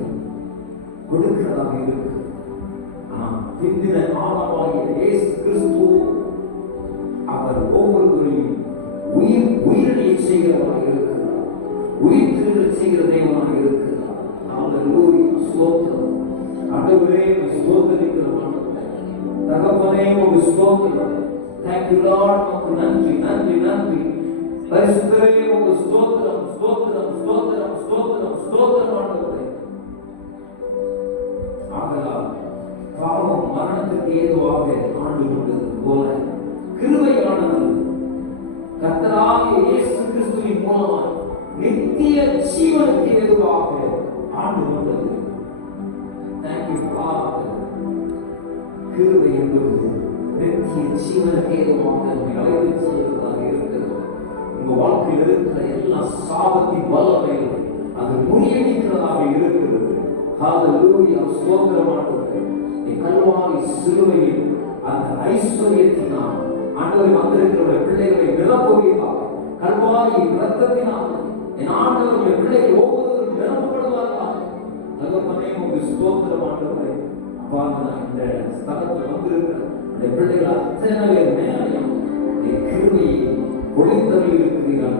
கொடுக்கிறதாக இருக்கிறது. ஆனால் பிந்தின ஆதாமாகிய இயேசு கிறிஸ்து அவர் ஒவ்வொருவரையும் உயிரிழைய செய்கிறவராக இருக்கிறார், உயிர்த்தெழுதல் செய்கிற தேவனாக இருக்கிறார். ஹalleluya, ஸ்தோத்திரம். ஆண்டவரே உம்மை ஸ்தோத்திரிக்கிறோம். தகப்பனே உம்மை ஸ்தோத்திரம். Thank you Lord. உமக்கு நன்றி, நன்றி, நன்றி. பரிசுத்தரே உமக்கு ஸ்தோத்திரம், ஸ்தோத்திரம், ஸ்தோத்திரம், ஸ்தோத்திரம், ஸ்தோத்திரம். ஆண்டவரே ஆகலால் பாவம் மரணத்துக்கு ஏதுவாக ஆண்டு கொண்டது போல கிருபையானது கர்த்தராகிய இயேசு கிறிஸ்துவின் மூலமாக நித்திய ஜீவனுக்கு ஏதுவாக ஆண்டு கொண்டது. Thank you Father. கிருபை என்பது நித்திய ஜீவனுக்கு ஏதுவாக அழைத்து செல்வதாக இருக்கிறது. உங்க வாழ்க்கையில் இருக்கிற எல்லா சாபத்தின் வல்லமையும் அது முறியடிக்கிறதாக இருக்கிறது. ஹalleluya, ஸ்தோத்திரமானவரே. கல்வாரி சிலுவையில் அந்த ஐஸ்வர்யத்தினால் ஆண்டவரை வந்திருக்கிற பிள்ளைகளை நிரப்புவீராக. கல்வாரி இரத்தத்தினால் என் ஆண்டவருடைய பிள்ளைகள் ஒவ்வொருவரும் நிரப்பப்படுவார்களாக. தகப்பனே உங்க ஸ்தோத்திரமானவரே. அப்பா நான் இந்த ஸ்தலத்தில் வந்திருக்கிற அந்த பிள்ளைகள் அத்தனை பேர் மேலையும் என் கிருபையை ஒளித்தருளி இருக்கிறீர்கள்.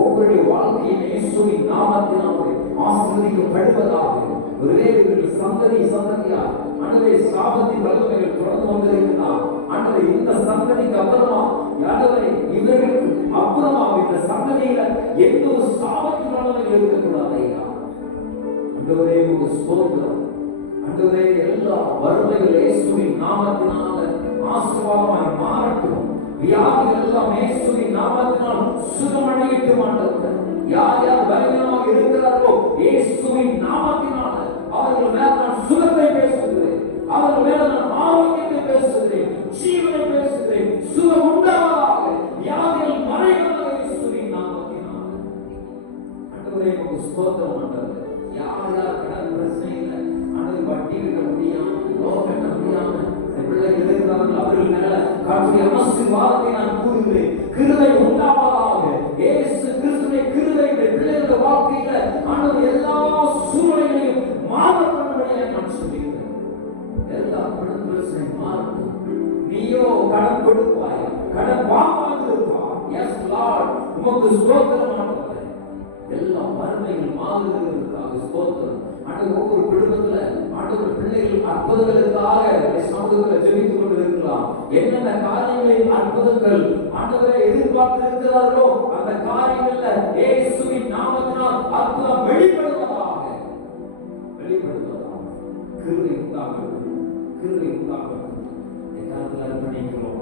ஒவ்வொரு வாழ்க்கையின் இயேசுவின் நாமத்தினாலே ஆசீர்வதிக்கப்படுவதாக. ஒருவேளை இவர்கள் சந்ததியா ஆண்டவரே சாபத்தின் வல்லமைகள் தொடர்ந்து வந்திருக்கிறார். ஆண்டவரே இந்த சந்ததிக்கு அப்புறமா ஆண்டவரே இவர்களுக்கு அப்புறமா இந்த சந்ததியில எந்த ஒரு சாபத்தின் வல்லமைகள் இருக்கக்கூடாது ஐயா. ஆண்டவரே உங்க ஸ்தோத்திரம். ஆண்டவரே எல்லா வறுமைகள் இயேசுவின் நாமத்தினால ஆசீர்வாதமாய் மாறட்டும். வியாதிகள் எல்லாம் இயேசுவின் நாமத்தினால் சுகமடையட்டும். ஆண்டவரே யார் யார் பலவீனமாக இருக்கிறார்களோ இயேசுவின் நாமத்தினால் அவர்கள் மேல நான் சுகத்தை பேசுகிறேன், அவர்கள் மேல நான் ஆரோக்கியத்தை பேசுகிறேன், ஜீவனை பேசுகிறேன். சுகம் உண்டாவதாக, வியாதிகள் மறைவதாக இயேசுவின் நாமத்தினால். ஆண்டவரே உமக்கு ஸ்தோத்திரம். ஆண்டவரே யார் யார் கடன் பிரச்சனையில ஆண்டவரே வட்டி கட்ட முடியாம லோன் கட்ட முடியாம பிள்ளைகள் இருக்கிறார்கள் அவர்கள் மேல கர்த்தருடைய ஆசீர்வாதத்தை நான் கூறுகிறேன். கிருபை உண்டாவதாக. இயேசு கிறிஸ்துவின் கிருபை பிள்ளைகளுடைய வாழ்க்கையில ஆண்டவர் எல்லா சூழ்நிலைகளையும் மாற்றப்படும்படியாக நான் சொல்கிறேன். எல்லா கடன் பிரச்சனை மாறட்டும். நீயோ கடன் கொடுப்பாய், கடன் வாங்காது இருப்பாய். எஸ் லார்ட், உமக்கு ஸ்தோத்திரம். ஆண்டவரே எல்லா வறுமைகள் மாறுவதற்காக ஸ்தோத்திரம். ஆண்டவர் ஒவ்வொரு குடும்பத்துல ஆண்டவர் பிள்ளைகள் அற்புதங்களுக்காக சமூகத்தில் ஜெபித்துக் கொண்டிருக்கலாம். என்னென்ன காரியங்களில் அற்புதங்கள் ஆண்டவரை எதிர்பார்த்து இருக்கிறார்களோ அந்த காரியங்கள்ல இயேசுவின் நாமத்தினால் அற்புதம் வெளிப்படுவதாக, வெளிப்படுவதாக. கிருபை உண்டாகட்டும், கிருபை உண்டாகட்டும். எல்லாத்துல அர்ப்பணிக்கிறோம்.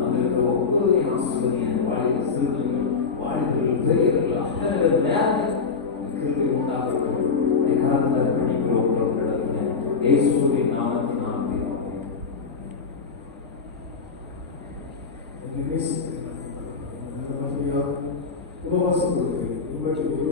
வந்திருக்கிற ஒவ்வொரு ஆசிரியர் வாழ்க்கை சிறுவர்கள் வாழ்க்கைகள் பெரியவர்கள் அத்தனை நேரம் கிருபை உண்டாகட்டும். எல்லாத்துல அர்ப்பணிக்கிறோம். இயேசுவின் நாமத்தினால் என்னை நேசிக்கிறேன். அந்த மாதிரியா உபவாசம் கொடுக்கிறேன்.